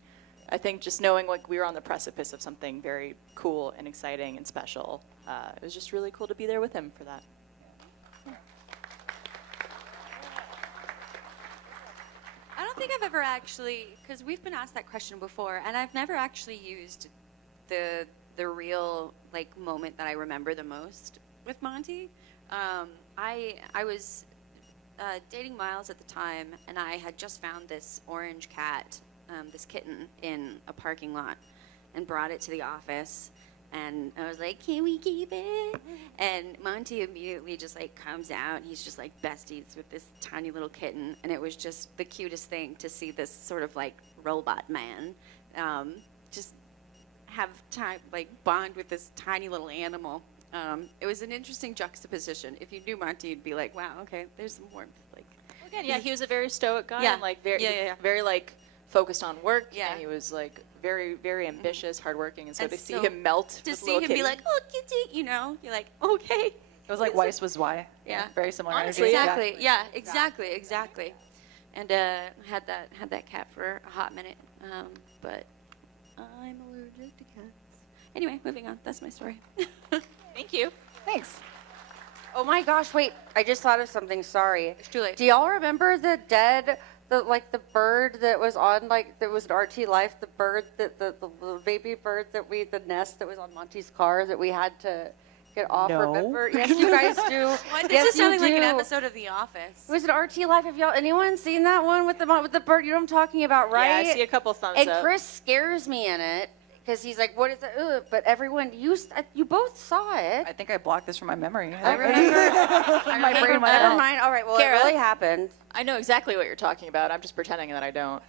I think just knowing like we were on the precipice of something very cool and exciting and special, it was just really cool to be there with him for that. I don't think I've ever actually, because we've been asked that question before, and I've never actually used the real like moment that I remember the most with Monty. I was dating Miles at the time, and I had just found this orange cat, this kitten, in a parking lot, and brought it to the office. And I was like, can we keep it? And Monty immediately just like comes out. He's just like besties with this tiny little kitten. And it was just the cutest thing to see this sort of like robot man just have time, like bond with this tiny little animal. It was an interesting juxtaposition. If you knew Monty, you'd be like, wow, okay, there's some warmth. Like, again, yeah, he was a very stoic guy, Yeah. and like very, Yeah. very like focused on work. Yeah. And he was like very, very ambitious, hardworking, and so And to see so him melt, to with see little him kitten. be like, oh, kitty, you're like, okay. It was like Weiss was why. Yeah. Very similar. Honestly, energy. Exactly. Exactly. And had that cat for a hot minute, but I'm allergic to cats. Anyway, moving on. That's my story. Thank you. Thanks. Oh my gosh, wait, I just thought of something, sorry. It's too late. Do y'all remember the the bird that was on, like, that was an RT Life, the bird, the little baby bird the nest that was on Monty's car that we had to get off, No. remember? Yes, you guys do. Why this Yes, is sounding you like an do. episode of The Office. It was an RT Life. Have anyone seen that one with the bird? You know what I'm talking about, right? Yeah, I see a couple thumbs And up. Chris scares me in it because he's like, "What is it?" Ugh. But everyone, you both saw it. I think I blocked this from my memory. I remember. My brain went Never out. mind. All right. Well, Kara? it really happened. I know exactly what you're talking about. I'm just pretending that I don't.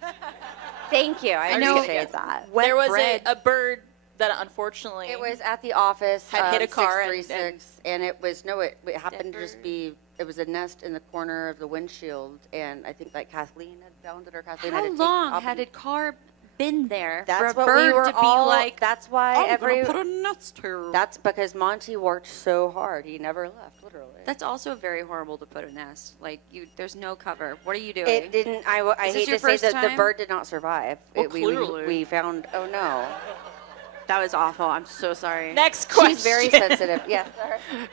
Thank you. I know- appreciate that. There was bread. a bird that unfortunately It was at the office. Had hit a car and- 636, and it was it happened to just be. It was a nest in the corner of the windshield, and I think like Kathleen had found it, or Kathleen had How to take long off had and- a car been there That's for a what we bird were to be all like? That's why I'm gonna put a nest here. That's because Monty worked so hard. He never left, literally. That's also very horrible to put a nest. Like there's no cover. What are you doing? It didn't. I Is this hate your to say first that the time? bird did not survive. Well, We clearly. found. Oh no. That was awful. I'm so sorry. Next question. She's very sensitive. Yes.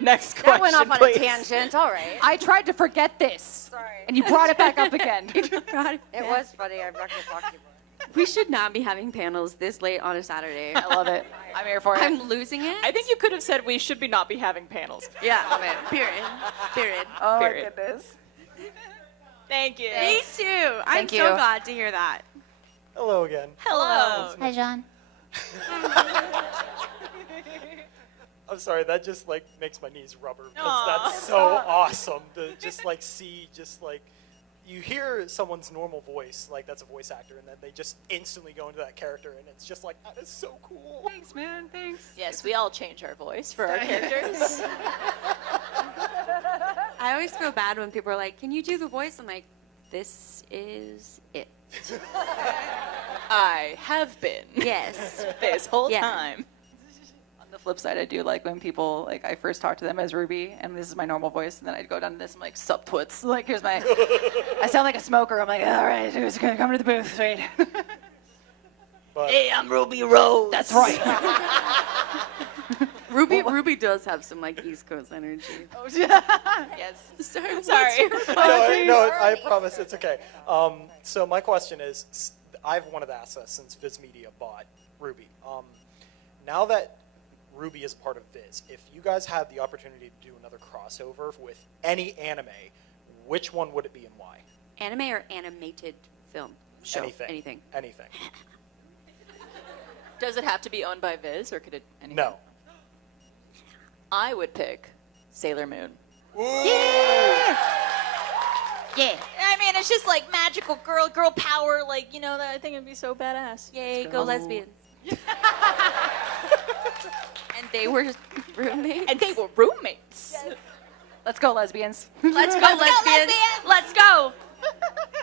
Next question. That went off on please. a tangent. All right. I tried to forget this. Sorry. And you brought it back up again. It was funny. I'm not going to talk to you about it. We should not be having panels this late on a Saturday. I love it. I'm here for it. I'm losing it. I think you could have said we should be not be having panels. Yeah. Period. Period. Oh my Period. goodness. Thank you. Me too. I'm Thank so you. glad to hear that. Hello again. Hello. Hi, John. I'm sorry, that just like makes my knees rubber because Aw. that's so awesome to just like see, just like you hear someone's normal voice, like that's a voice actor, and then they just instantly go into that character, and it's just like that is so cool. Thanks, man. Thanks. Yes, we all change our voice for our characters. I always feel bad when people are like, "Can you do the voice?" I'm like, "This is it." I have been. Yes. This whole Yeah. time. On the flip side, I do like when people, like, I first talk to them as Ruby, and this is my normal voice, and then I'd go down to this, I'm like, sup, twits. Like, here's my, I sound like a smoker. I'm like, all right, who's going to come to the booth? Wait. But Hey, I'm Ruby Rose. That's right. Ruby does have some like East Coast energy. Oh, yeah. Yes. Sorry. Sorry. no, I promise it's okay. So my question is, I've wanted to ask this since Viz Media bought Ruby. Now that Ruby is part of Viz, if you guys had the opportunity to do another crossover with any anime, which one would it be and why? Anime or animated film show? Anything. Anything. Anything. Does it have to be owned by Viz, or could it? Anything? No. I would pick Sailor Moon. Yeah. I mean, it's just like magical girl power. Like, you know, I think it'd be so badass. Yay, go lesbians. And they were roommates. And they were roommates. Let's go, lesbians. Let's go, lesbians. Let's go.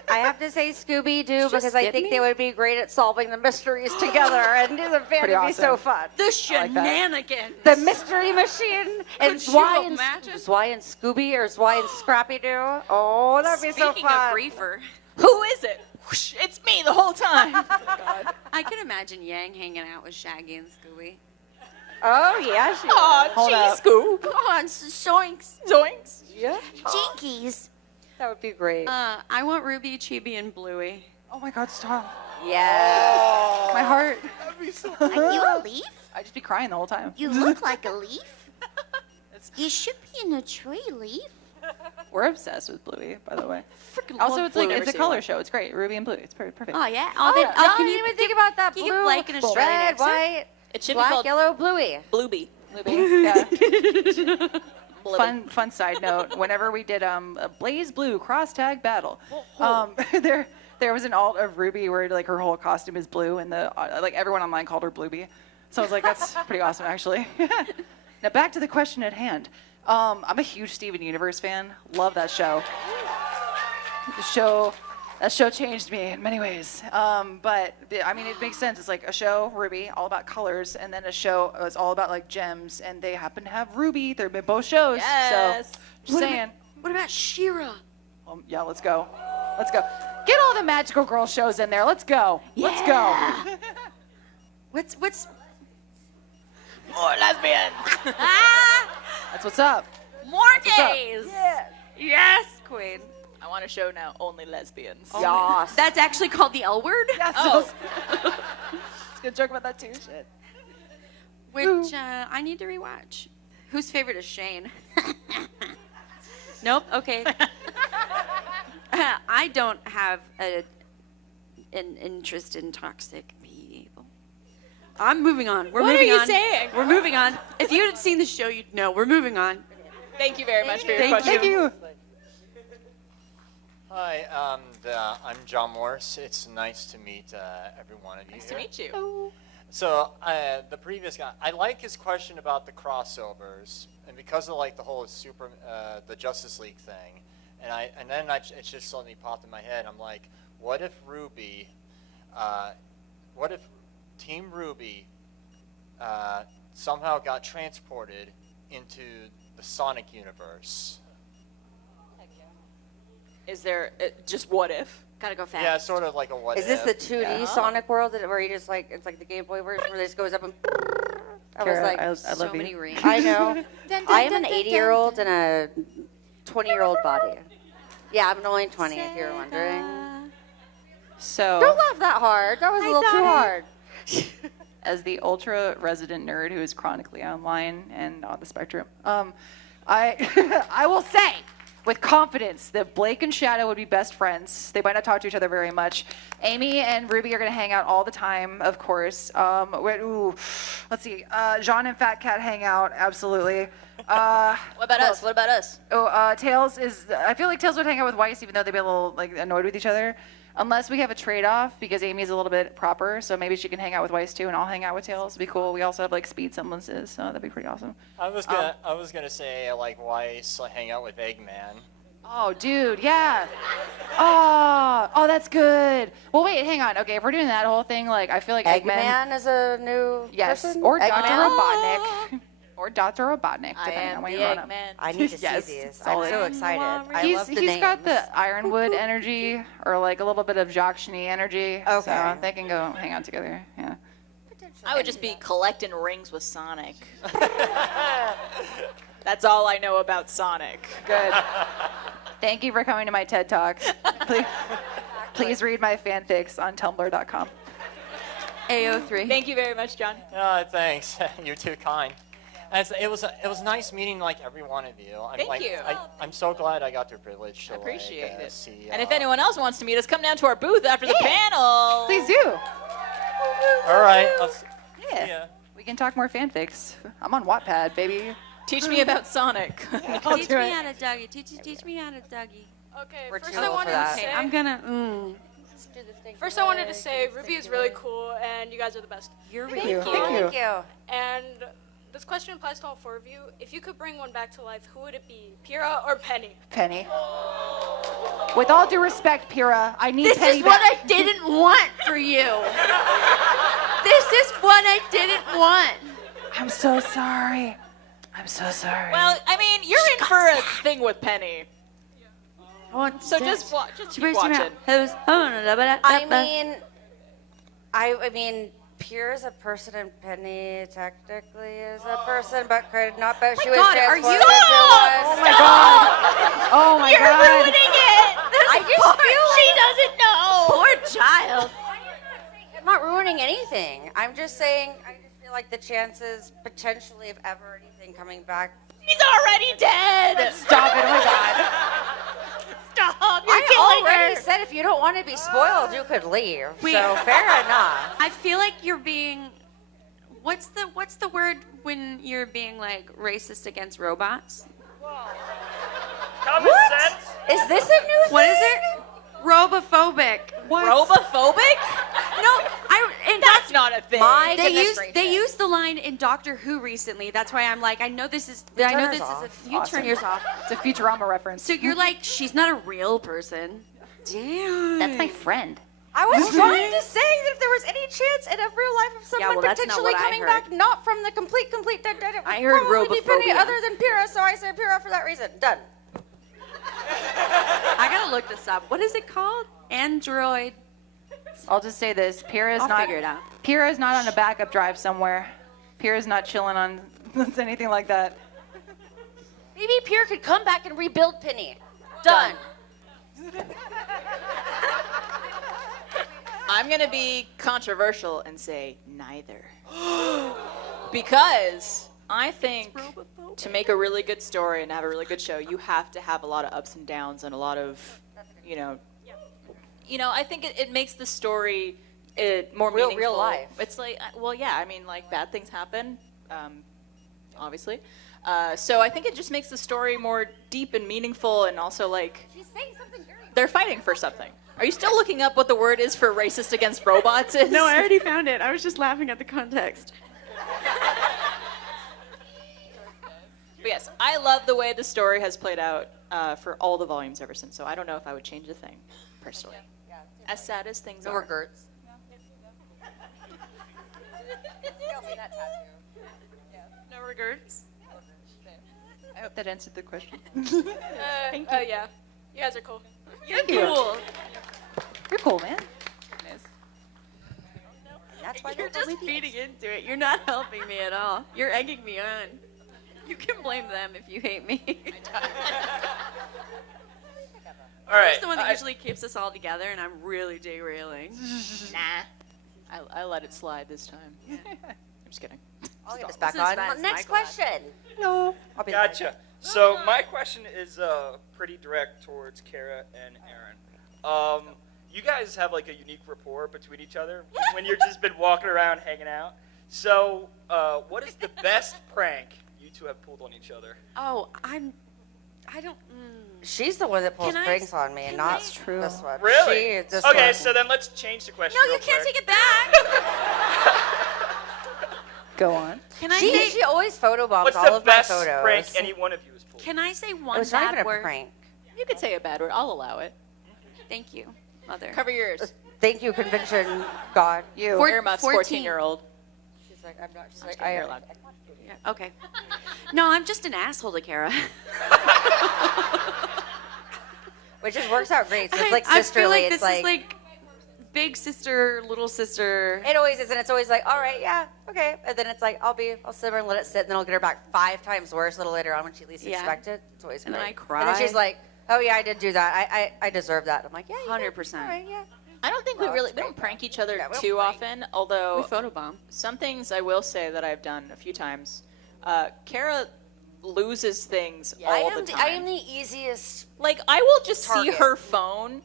I have to say Scooby-Doo Just because I skip think me? they would be great at solving the mysteries together, and the band Pretty would be so awesome. fun. The like that. shenanigans. The Mystery Machine and Could you Zwei and imagine? Scooby or Zwei and Scrappy-Doo. Oh, that'd be so Speaking fun. of reefer, Who is it? Whoosh, it's me the whole time. I can imagine Yang hanging out with Shaggy and Scooby. Oh yeah, she. Aw, Hold gee, up. Scoop. Come on, zoinks. Zoinks. Yeah. Jinkies. That would be great. I want Ruby, Chibi, and Bluey. Oh my God, stop. Yeah. My heart. That'd be so Are you a leaf? I'd just be crying the whole time. You look like a leaf. You should be in a tree, leaf. We're obsessed with Bluey, by the way. Freaking Also, love it's like Bluey. it's a color show. It's great. Ruby and Blue. It's perfect. Oh yeah. Oh, then, I can didn't you even think about that. can Blue, you like an Australian red, accent? white, It should be black, called yellow, bluey. Blueby. Bluey. Yeah. Blueby. Fun side note. Whenever we did a Blaze Blue cross tag battle, there was an alt of Ruby where like her whole costume is blue, and the like everyone online called her Blueby. So I was like, that's pretty awesome, actually. Now back to the question at hand. I'm a huge Steven Universe fan. Love that show. That show changed me in many ways. But I mean, it makes sense. It's like a show, Ruby, all about colors, and then a show is all about like gems, and they happen to have Ruby. They're in both shows. Yes. So just saying. What about She-Ra? Yeah, let's go. Let's go. Get all the magical girl shows in there. Let's go. Let's go. What's More lesbians. That's what's up. more what's up. gays? Yes, Queen. I want a show now, only lesbians. Yas. That's actually called the L word. Oh. It's a good joke about that too. Shit. Which I need to rewatch. Whose favorite is Shane? Nope. Okay. I don't have an interest in toxic people. I'm moving on. We're What moving are you on. saying? We're moving on. If you had seen the show, you'd know. We're moving on. Thank you very much for your Thank question. Thank you. Hi, I'm John Morris. It's nice to meet every one of you. Nice here. to meet you. So the previous guy, I like his question about the crossovers, and because of like the whole the Justice League thing, and then it just suddenly popped in my head. I'm like, what if RWBY, what if Team RWBY somehow got transported into the Sonic universe? Is there just what if? Gotta go fast. Yeah, sort of like a what Is if. this the 2D Yeah. Sonic world where you just like it's like the Game Boy version where this goes up and I was Kara, like, I so love many you. rings. I know. I am an 80-year-old in a 20-year-old body. Yeah, I'm only 20 if you're wondering. So Don't laugh that hard. That was a little too hard. as the ultra resident nerd who is chronically online and on the spectrum, I I will say with confidence that Blake and Shadow would be best friends. They might not talk to each other very much. Amy and Ruby are going to hang out all the time, of course. Let's see. Jean and Fat Cat hang out, absolutely. What about us? What about us? Tails is. I feel like Tails would hang out with Weiss, even though they'd be a little like annoyed with each other. Unless we have a trade-off, because Amy's a little bit proper, so maybe she can hang out with Weiss too, and I'll hang out with Tails. It'd be cool. We also have like speed semblances, so that'd be pretty awesome. I was gonna say like Weiss hang out with Eggman. Oh, dude, yeah. Oh, that's good. Well, wait, hang on. Okay, if we're doing that whole thing, like I feel like Eggman is a new person? or Dr. Eggman? Robotnik. Or Dr. Robotnik, I depending am on when the you're on him. Eggman. I need to see these. I'm so excited. I love the He's got names. the Ironwood energy, or like a little bit of Jock Schnee energy. Okay. So they can go hang out together. Yeah. I would just be collecting rings with Sonic. That's all I know about Sonic. Good. Thank you for coming to my TED Talk. Please read my fanfics on tumblr.com. AO3. Thank you very much, John. Thanks. You're too kind. And it was nice meeting like every one of you. Thank you. I'm so glad I got the privilege to Appreciate it. see. And if anyone else wants to meet us, come down to our booth after the panel. Please do. All right. Yeah. We can talk more fanfics. I'm on Wattpad, baby. Teach me about Sonic. Teach me how to Dougie. Teach me how to Dougie. Okay, We're first too I old wanted for that. to say. Okay, I'm gonna. First, I wanted to say RWBY is really cool, and you guys are the best. You're Thank you. Thank you. And this question applies to all four of you. If you could bring one back to life, who would it be, Pyrrha or Penny? Penny. With all due respect, Pyrrha, I need This Penny is what back. I didn't want for you. This is what I didn't want. I'm so sorry. I'm so sorry. Well, I mean, you're in for a thing with Penny. So just watch. Just keep watching. I mean, Pure is a person and Penny technically is a person, but could not. But she was God, are transformed you- into one. Oh my god. Oh my You're god. ruining it. I just feel She like doesn't know. Poor child. I'm not ruining anything. I'm just saying. I just feel like the chances potentially of ever anything coming back. He's already dead. Stop it. Oh my god. Stop. You're I killing already her. said if you don't want to be spoiled, you could leave. Wait. So fair enough. I feel like you're being. What's the word when you're being like racist against robots? Common sense. Is this a new thing? What is it? Robophobic. What? Robophobic? No, That's not a thing. My They goodness used gracious. used the line in Doctor Who recently. That's why I'm like, I know this is Turn a you turn yours off. It's a Futurama reference. So you're like, she's not a real person. Damn. That's my friend. I was trying to say that if there was any chance in a real life of someone well, that's not potentially what I coming heard. back not from the complete dead, it would I heard probably be Penny robophobia. other than Pyrrha, so I said Pyrrha for that reason. Done. I gotta look this up. What is it called? Android. I'll just say this: Pyrrha's I'll not. figure it out. Pyrrha's not on a backup drive somewhere. Pyrrha's not chilling on anything like that. Maybe Pyrrha could come back and rebuild Penny. Done. I'm going to be controversial and say neither. Because I think to make a really good story and have a really good show, you have to have a lot of ups and downs and a lot of, I think it makes the story more meaningful. Real life. It's like, well, yeah, I mean, like bad things happen, obviously. So I think it just makes the story more deep and meaningful, and also like they're fighting for something. Are you still looking up what the word is for racist against robots is? No, I already found it. I was just laughing at the context. But yes, I love the way the story has played out for all the volumes ever since. So I don't know if I would change a thing, personally. As sad as things No are. regrets. No regrets. I hope that answered the question. Thank you. Yeah, you guys are cool. You're cool. You're cool, man. That's why You're just feeding into it. You're not helping me at all. You're egging me on. You can blame them if you hate me. All right. He's the one that usually keeps us all together, and I'm really derailing. Nah. I let it slide this time. I'm just kidding. I'll get this back This is on. Ben's Next Michael question. No. I'll be the Gotcha. So my question is pretty direct towards Kara and Arryn. You guys have like a unique rapport between each other when you've just been walking around hanging out. So what is the best prank you two have pulled on each other? Oh, I don't. She's the one that pulls Can I- pranks on me, and not That's true. this one. Really? She is this Okay, one. so then let's change the question. No, real you can't quick. take it back. Go on. Can I say? She always photobombs What's all the of my best photos. prank any one of you has pulled? Can I say It one was not even bad a word? prank. You could say a bad word. I'll allow it. Thank you, mother. Cover your ears. Thank you, convention god. You. Earmuffs, 14-year-old. She's like, I'm not. She's like, I you're am. allowed. Yeah, okay. No, I'm just an asshole to Kara. Which just works out great. So it's like I sisterly. feel like it's this is like big sister, little sister. It always is, and it's always like, all right, yeah, okay. And then it's like, I'll sit there and let it sit, and then I'll get her back 5 times worse a little later on when she least Yeah. expects it. It's always And then great. I cry. And then she's like, oh yeah, I did do that. I deserve that. I'm like, yeah, you did. 100%. All right, yeah. I don't think we don't prank each other Yeah, we don't too prank. often, although We photobomb. some things I will say that I've done a few times. Kara loses things all the time. I am the easiest. Like, I will just see target. her phone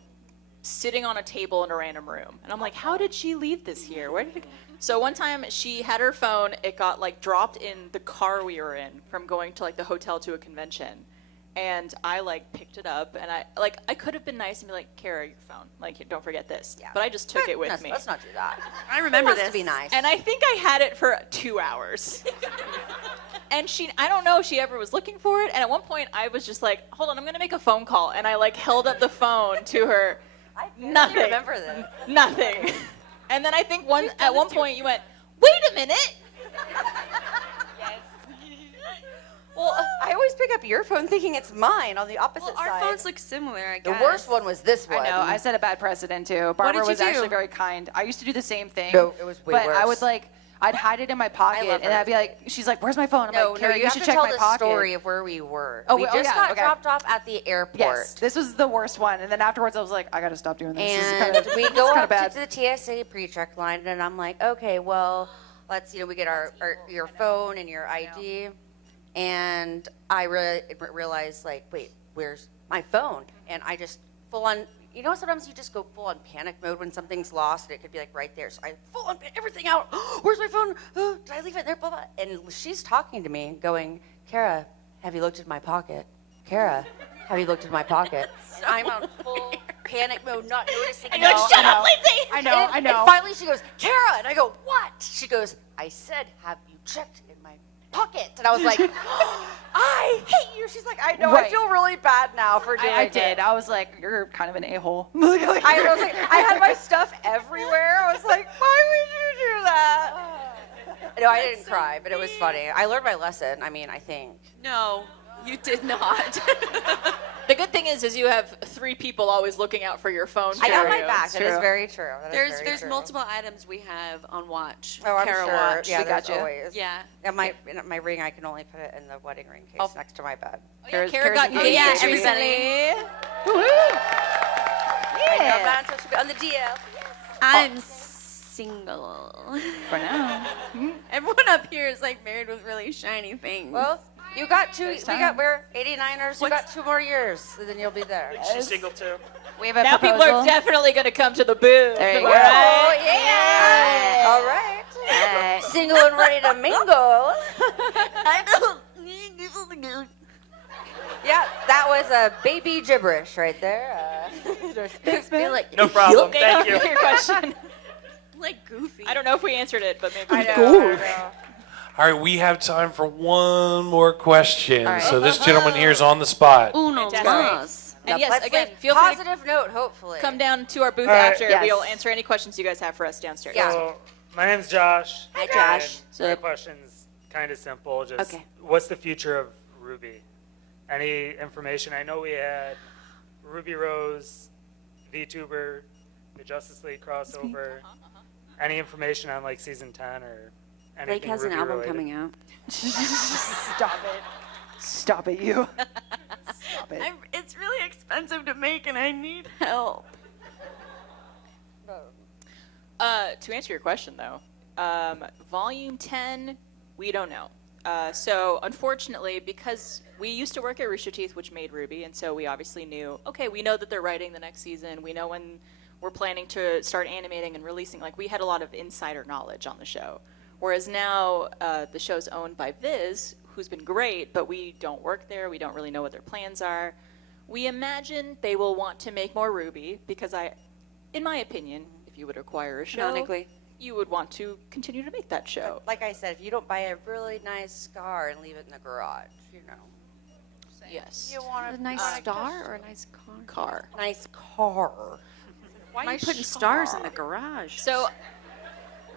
sitting on a table in a random room. And I'm like, how did she leave this here? Where did it go? So one time she had her phone, it got like dropped in the car we were in from going to like the hotel to a convention. And I like picked it up and I could have been nice and be like, Kara, your phone. Like, don't forget this. Yeah. But I just took it with me. Let's not do that. I remember Who wants this. to be nice. And I think I had it for 2 hours. And I don't know if she ever was looking for it. And at one point I was just like, hold on, I'm going to make a phone call. And I like held up the phone to her. Nothing. Remember this. Nothing. And then I think at one point you went, wait a minute. Well, I always pick up your phone thinking it's mine on the opposite Well, our side. phones look similar, I The guess. worst one was this one. I know. I set a bad precedent too. Barbara did you was actually do? very kind. I used to do the same thing. No, it was way but I worse. would I'd hide it in my pocket, love and her. I'd be like, she's like, "Where's my phone?" I'm No, like, no, "Kara, you you have should to check tell my the pocket." story of where we were. Oh, we oh, just yeah, got okay. dropped off at the airport. Yes, this was the worst one, and then afterwards I was like, "I gotta stop doing this." And this is we kinda, go kinda up bad. to the TSA pre-check line, and I'm like, okay, well, let's, we get your phone and your ID, and I realized, like, wait, where's my phone? And I just full on, sometimes you just go full on panic mode when something's lost, and it could be like right there. So I full on everything out. Where's my phone? Oh, did I leave it there? Blah, blah. And she's talking to me, going, Kara, have you looked in my pocket? Kara, have you looked in my pocket? And I'm on full panic mode, not noticing. And you're like, shut up, Lindsay! I know, I know. And finally she goes, Kara, and I go, what? She goes, I said, have you checked in my pocket? And I was like, I hate you. She's like, I know, I Right. feel really bad now for doing I it. did. I was like, "You're kind of an a-hole." I was like, I had my stuff everywhere. I was like, why would you do that? No, I didn't cry, but it was funny. I learned my lesson. I mean, I think. No, you did not. The good thing is you have 3 people always looking out for your phone. I got for my you. back. That is very true. That is very There's true. multiple items we have on watch. Oh, I'm Kara sure. watch. Yeah, We got there's you. always. Yeah. And my ring, I can only put it in the wedding ring case next to my bed. Kara Kara's got engaged. engaged Yeah, recently. I know, man, so she'll be on the DL. I'm single. For now. Everyone up here is like married with really shiny things. Well, you got 2. There's We're 89ers. You got 2 more years, and then you'll be there. She's single too. We have a Now proposal. people are definitely going to come to the booth. There you All go. right? Yeah. All right. Single and ready to mingle. Yeah, that was a baby gibberish right there. Thanks, man. No problem. Thank you. Your question. like goofy. I don't know if we answered it, but maybe I we know, did. I know. All right, we have time for one more question. All right. So this gentleman here is on the spot. Uno Fantastic. mas. And Now, yes, let's again, leave feel free to positive note, hopefully. come down to our booth All right. after. Yes. We'll answer any questions you guys have for us downstairs. Yeah. So, my name's Josh. Hi, Josh. And my question's kind of simple. Just Okay. what's the future of RWBY? Any information? I know we had Ruby Rose, VTuber, the Justice League crossover. Any information on like season 10 or anything Blake has an RWBY album related? coming out. Stop it. Stop it, you. It's really expensive to make, and I need help. To answer your question, though, Volume 10, we don't know. So, unfortunately, because we used to work at Rooster Teeth, which made RWBY, and so we obviously knew, okay, we know that they're writing the next season. We know when we're planning to start animating and releasing. Like, we had a lot of insider knowledge on the show. Whereas now, the show's owned by Viz, who's been great, but we don't work there. We don't really know what their plans are. We imagine they will want to make more RWBY because in my opinion, if you would acquire a show, Canonically. you would want to continue to make that show. Like I said, if you don't buy a really nice scar and leave it in the garage, you know. Yes. You want A nice star or a nice car? Nice car. Why are you putting stars in the garage? So,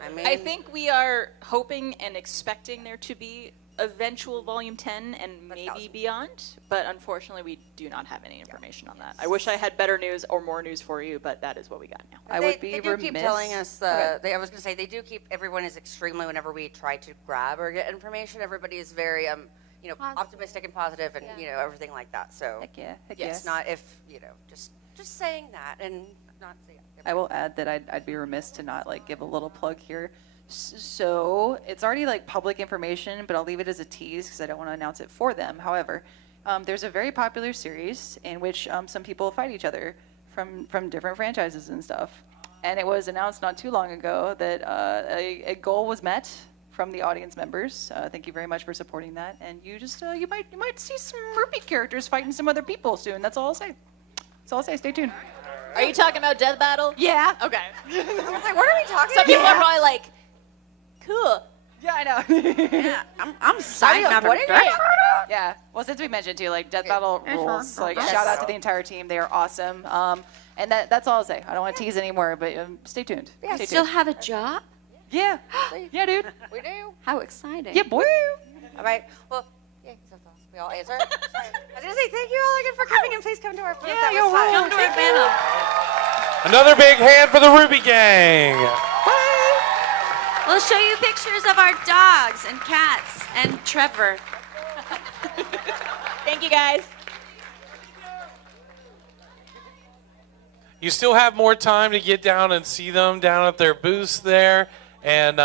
I I think we are hoping and expecting there to be eventual Volume 10 and maybe beyond, but unfortunately we do not have any information on that. I wish I had better news or more news for you, but that is what we got now. They do keep telling us. I was gonna say they do keep. Everyone is extremely. Whenever we try to grab or get information, everybody is very optimistic and positive, and everything like that. So Heck yeah. it's not if just saying that and not saying. I will add that I'd be remiss to not give a little plug here. So it's already public information, but I'll leave it as a tease because I don't want to announce it for them. However, there's a very popular series in which some people fight each other from different franchises and stuff. And it was announced not too long ago that a goal was met from the audience members. Thank you very much for supporting that. And you just you might see some RWBY characters fighting some other people soon. That's all I'll say. That's all I'll say. Stay tuned. Are you talking about Death Battle? Yeah. Okay. I was like, what are we talking Some about? people are probably like, cool. Yeah, I know. Yeah, I'm signing up for that. Yeah. Well, since we mentioned too, Death Battle rules. Shout out to the entire team. They are awesome. And that's all I'll say. I don't want to tease anymore, but stay tuned. Yeah, Stay still tuned. have a job? Yeah. Yeah, dude. We do. How exciting. Yeah, boy. All right. Well, yeah. So we all answer. Sorry. I was gonna say thank you all again for coming, and please come to our booth. Yeah, That you're was fun. Come to our panel. Another big hand for the RWBY gang. We'll show you pictures of our dogs and cats and Trevor. Thank you, guys. You still have more time to get down and see them down at their booths there, and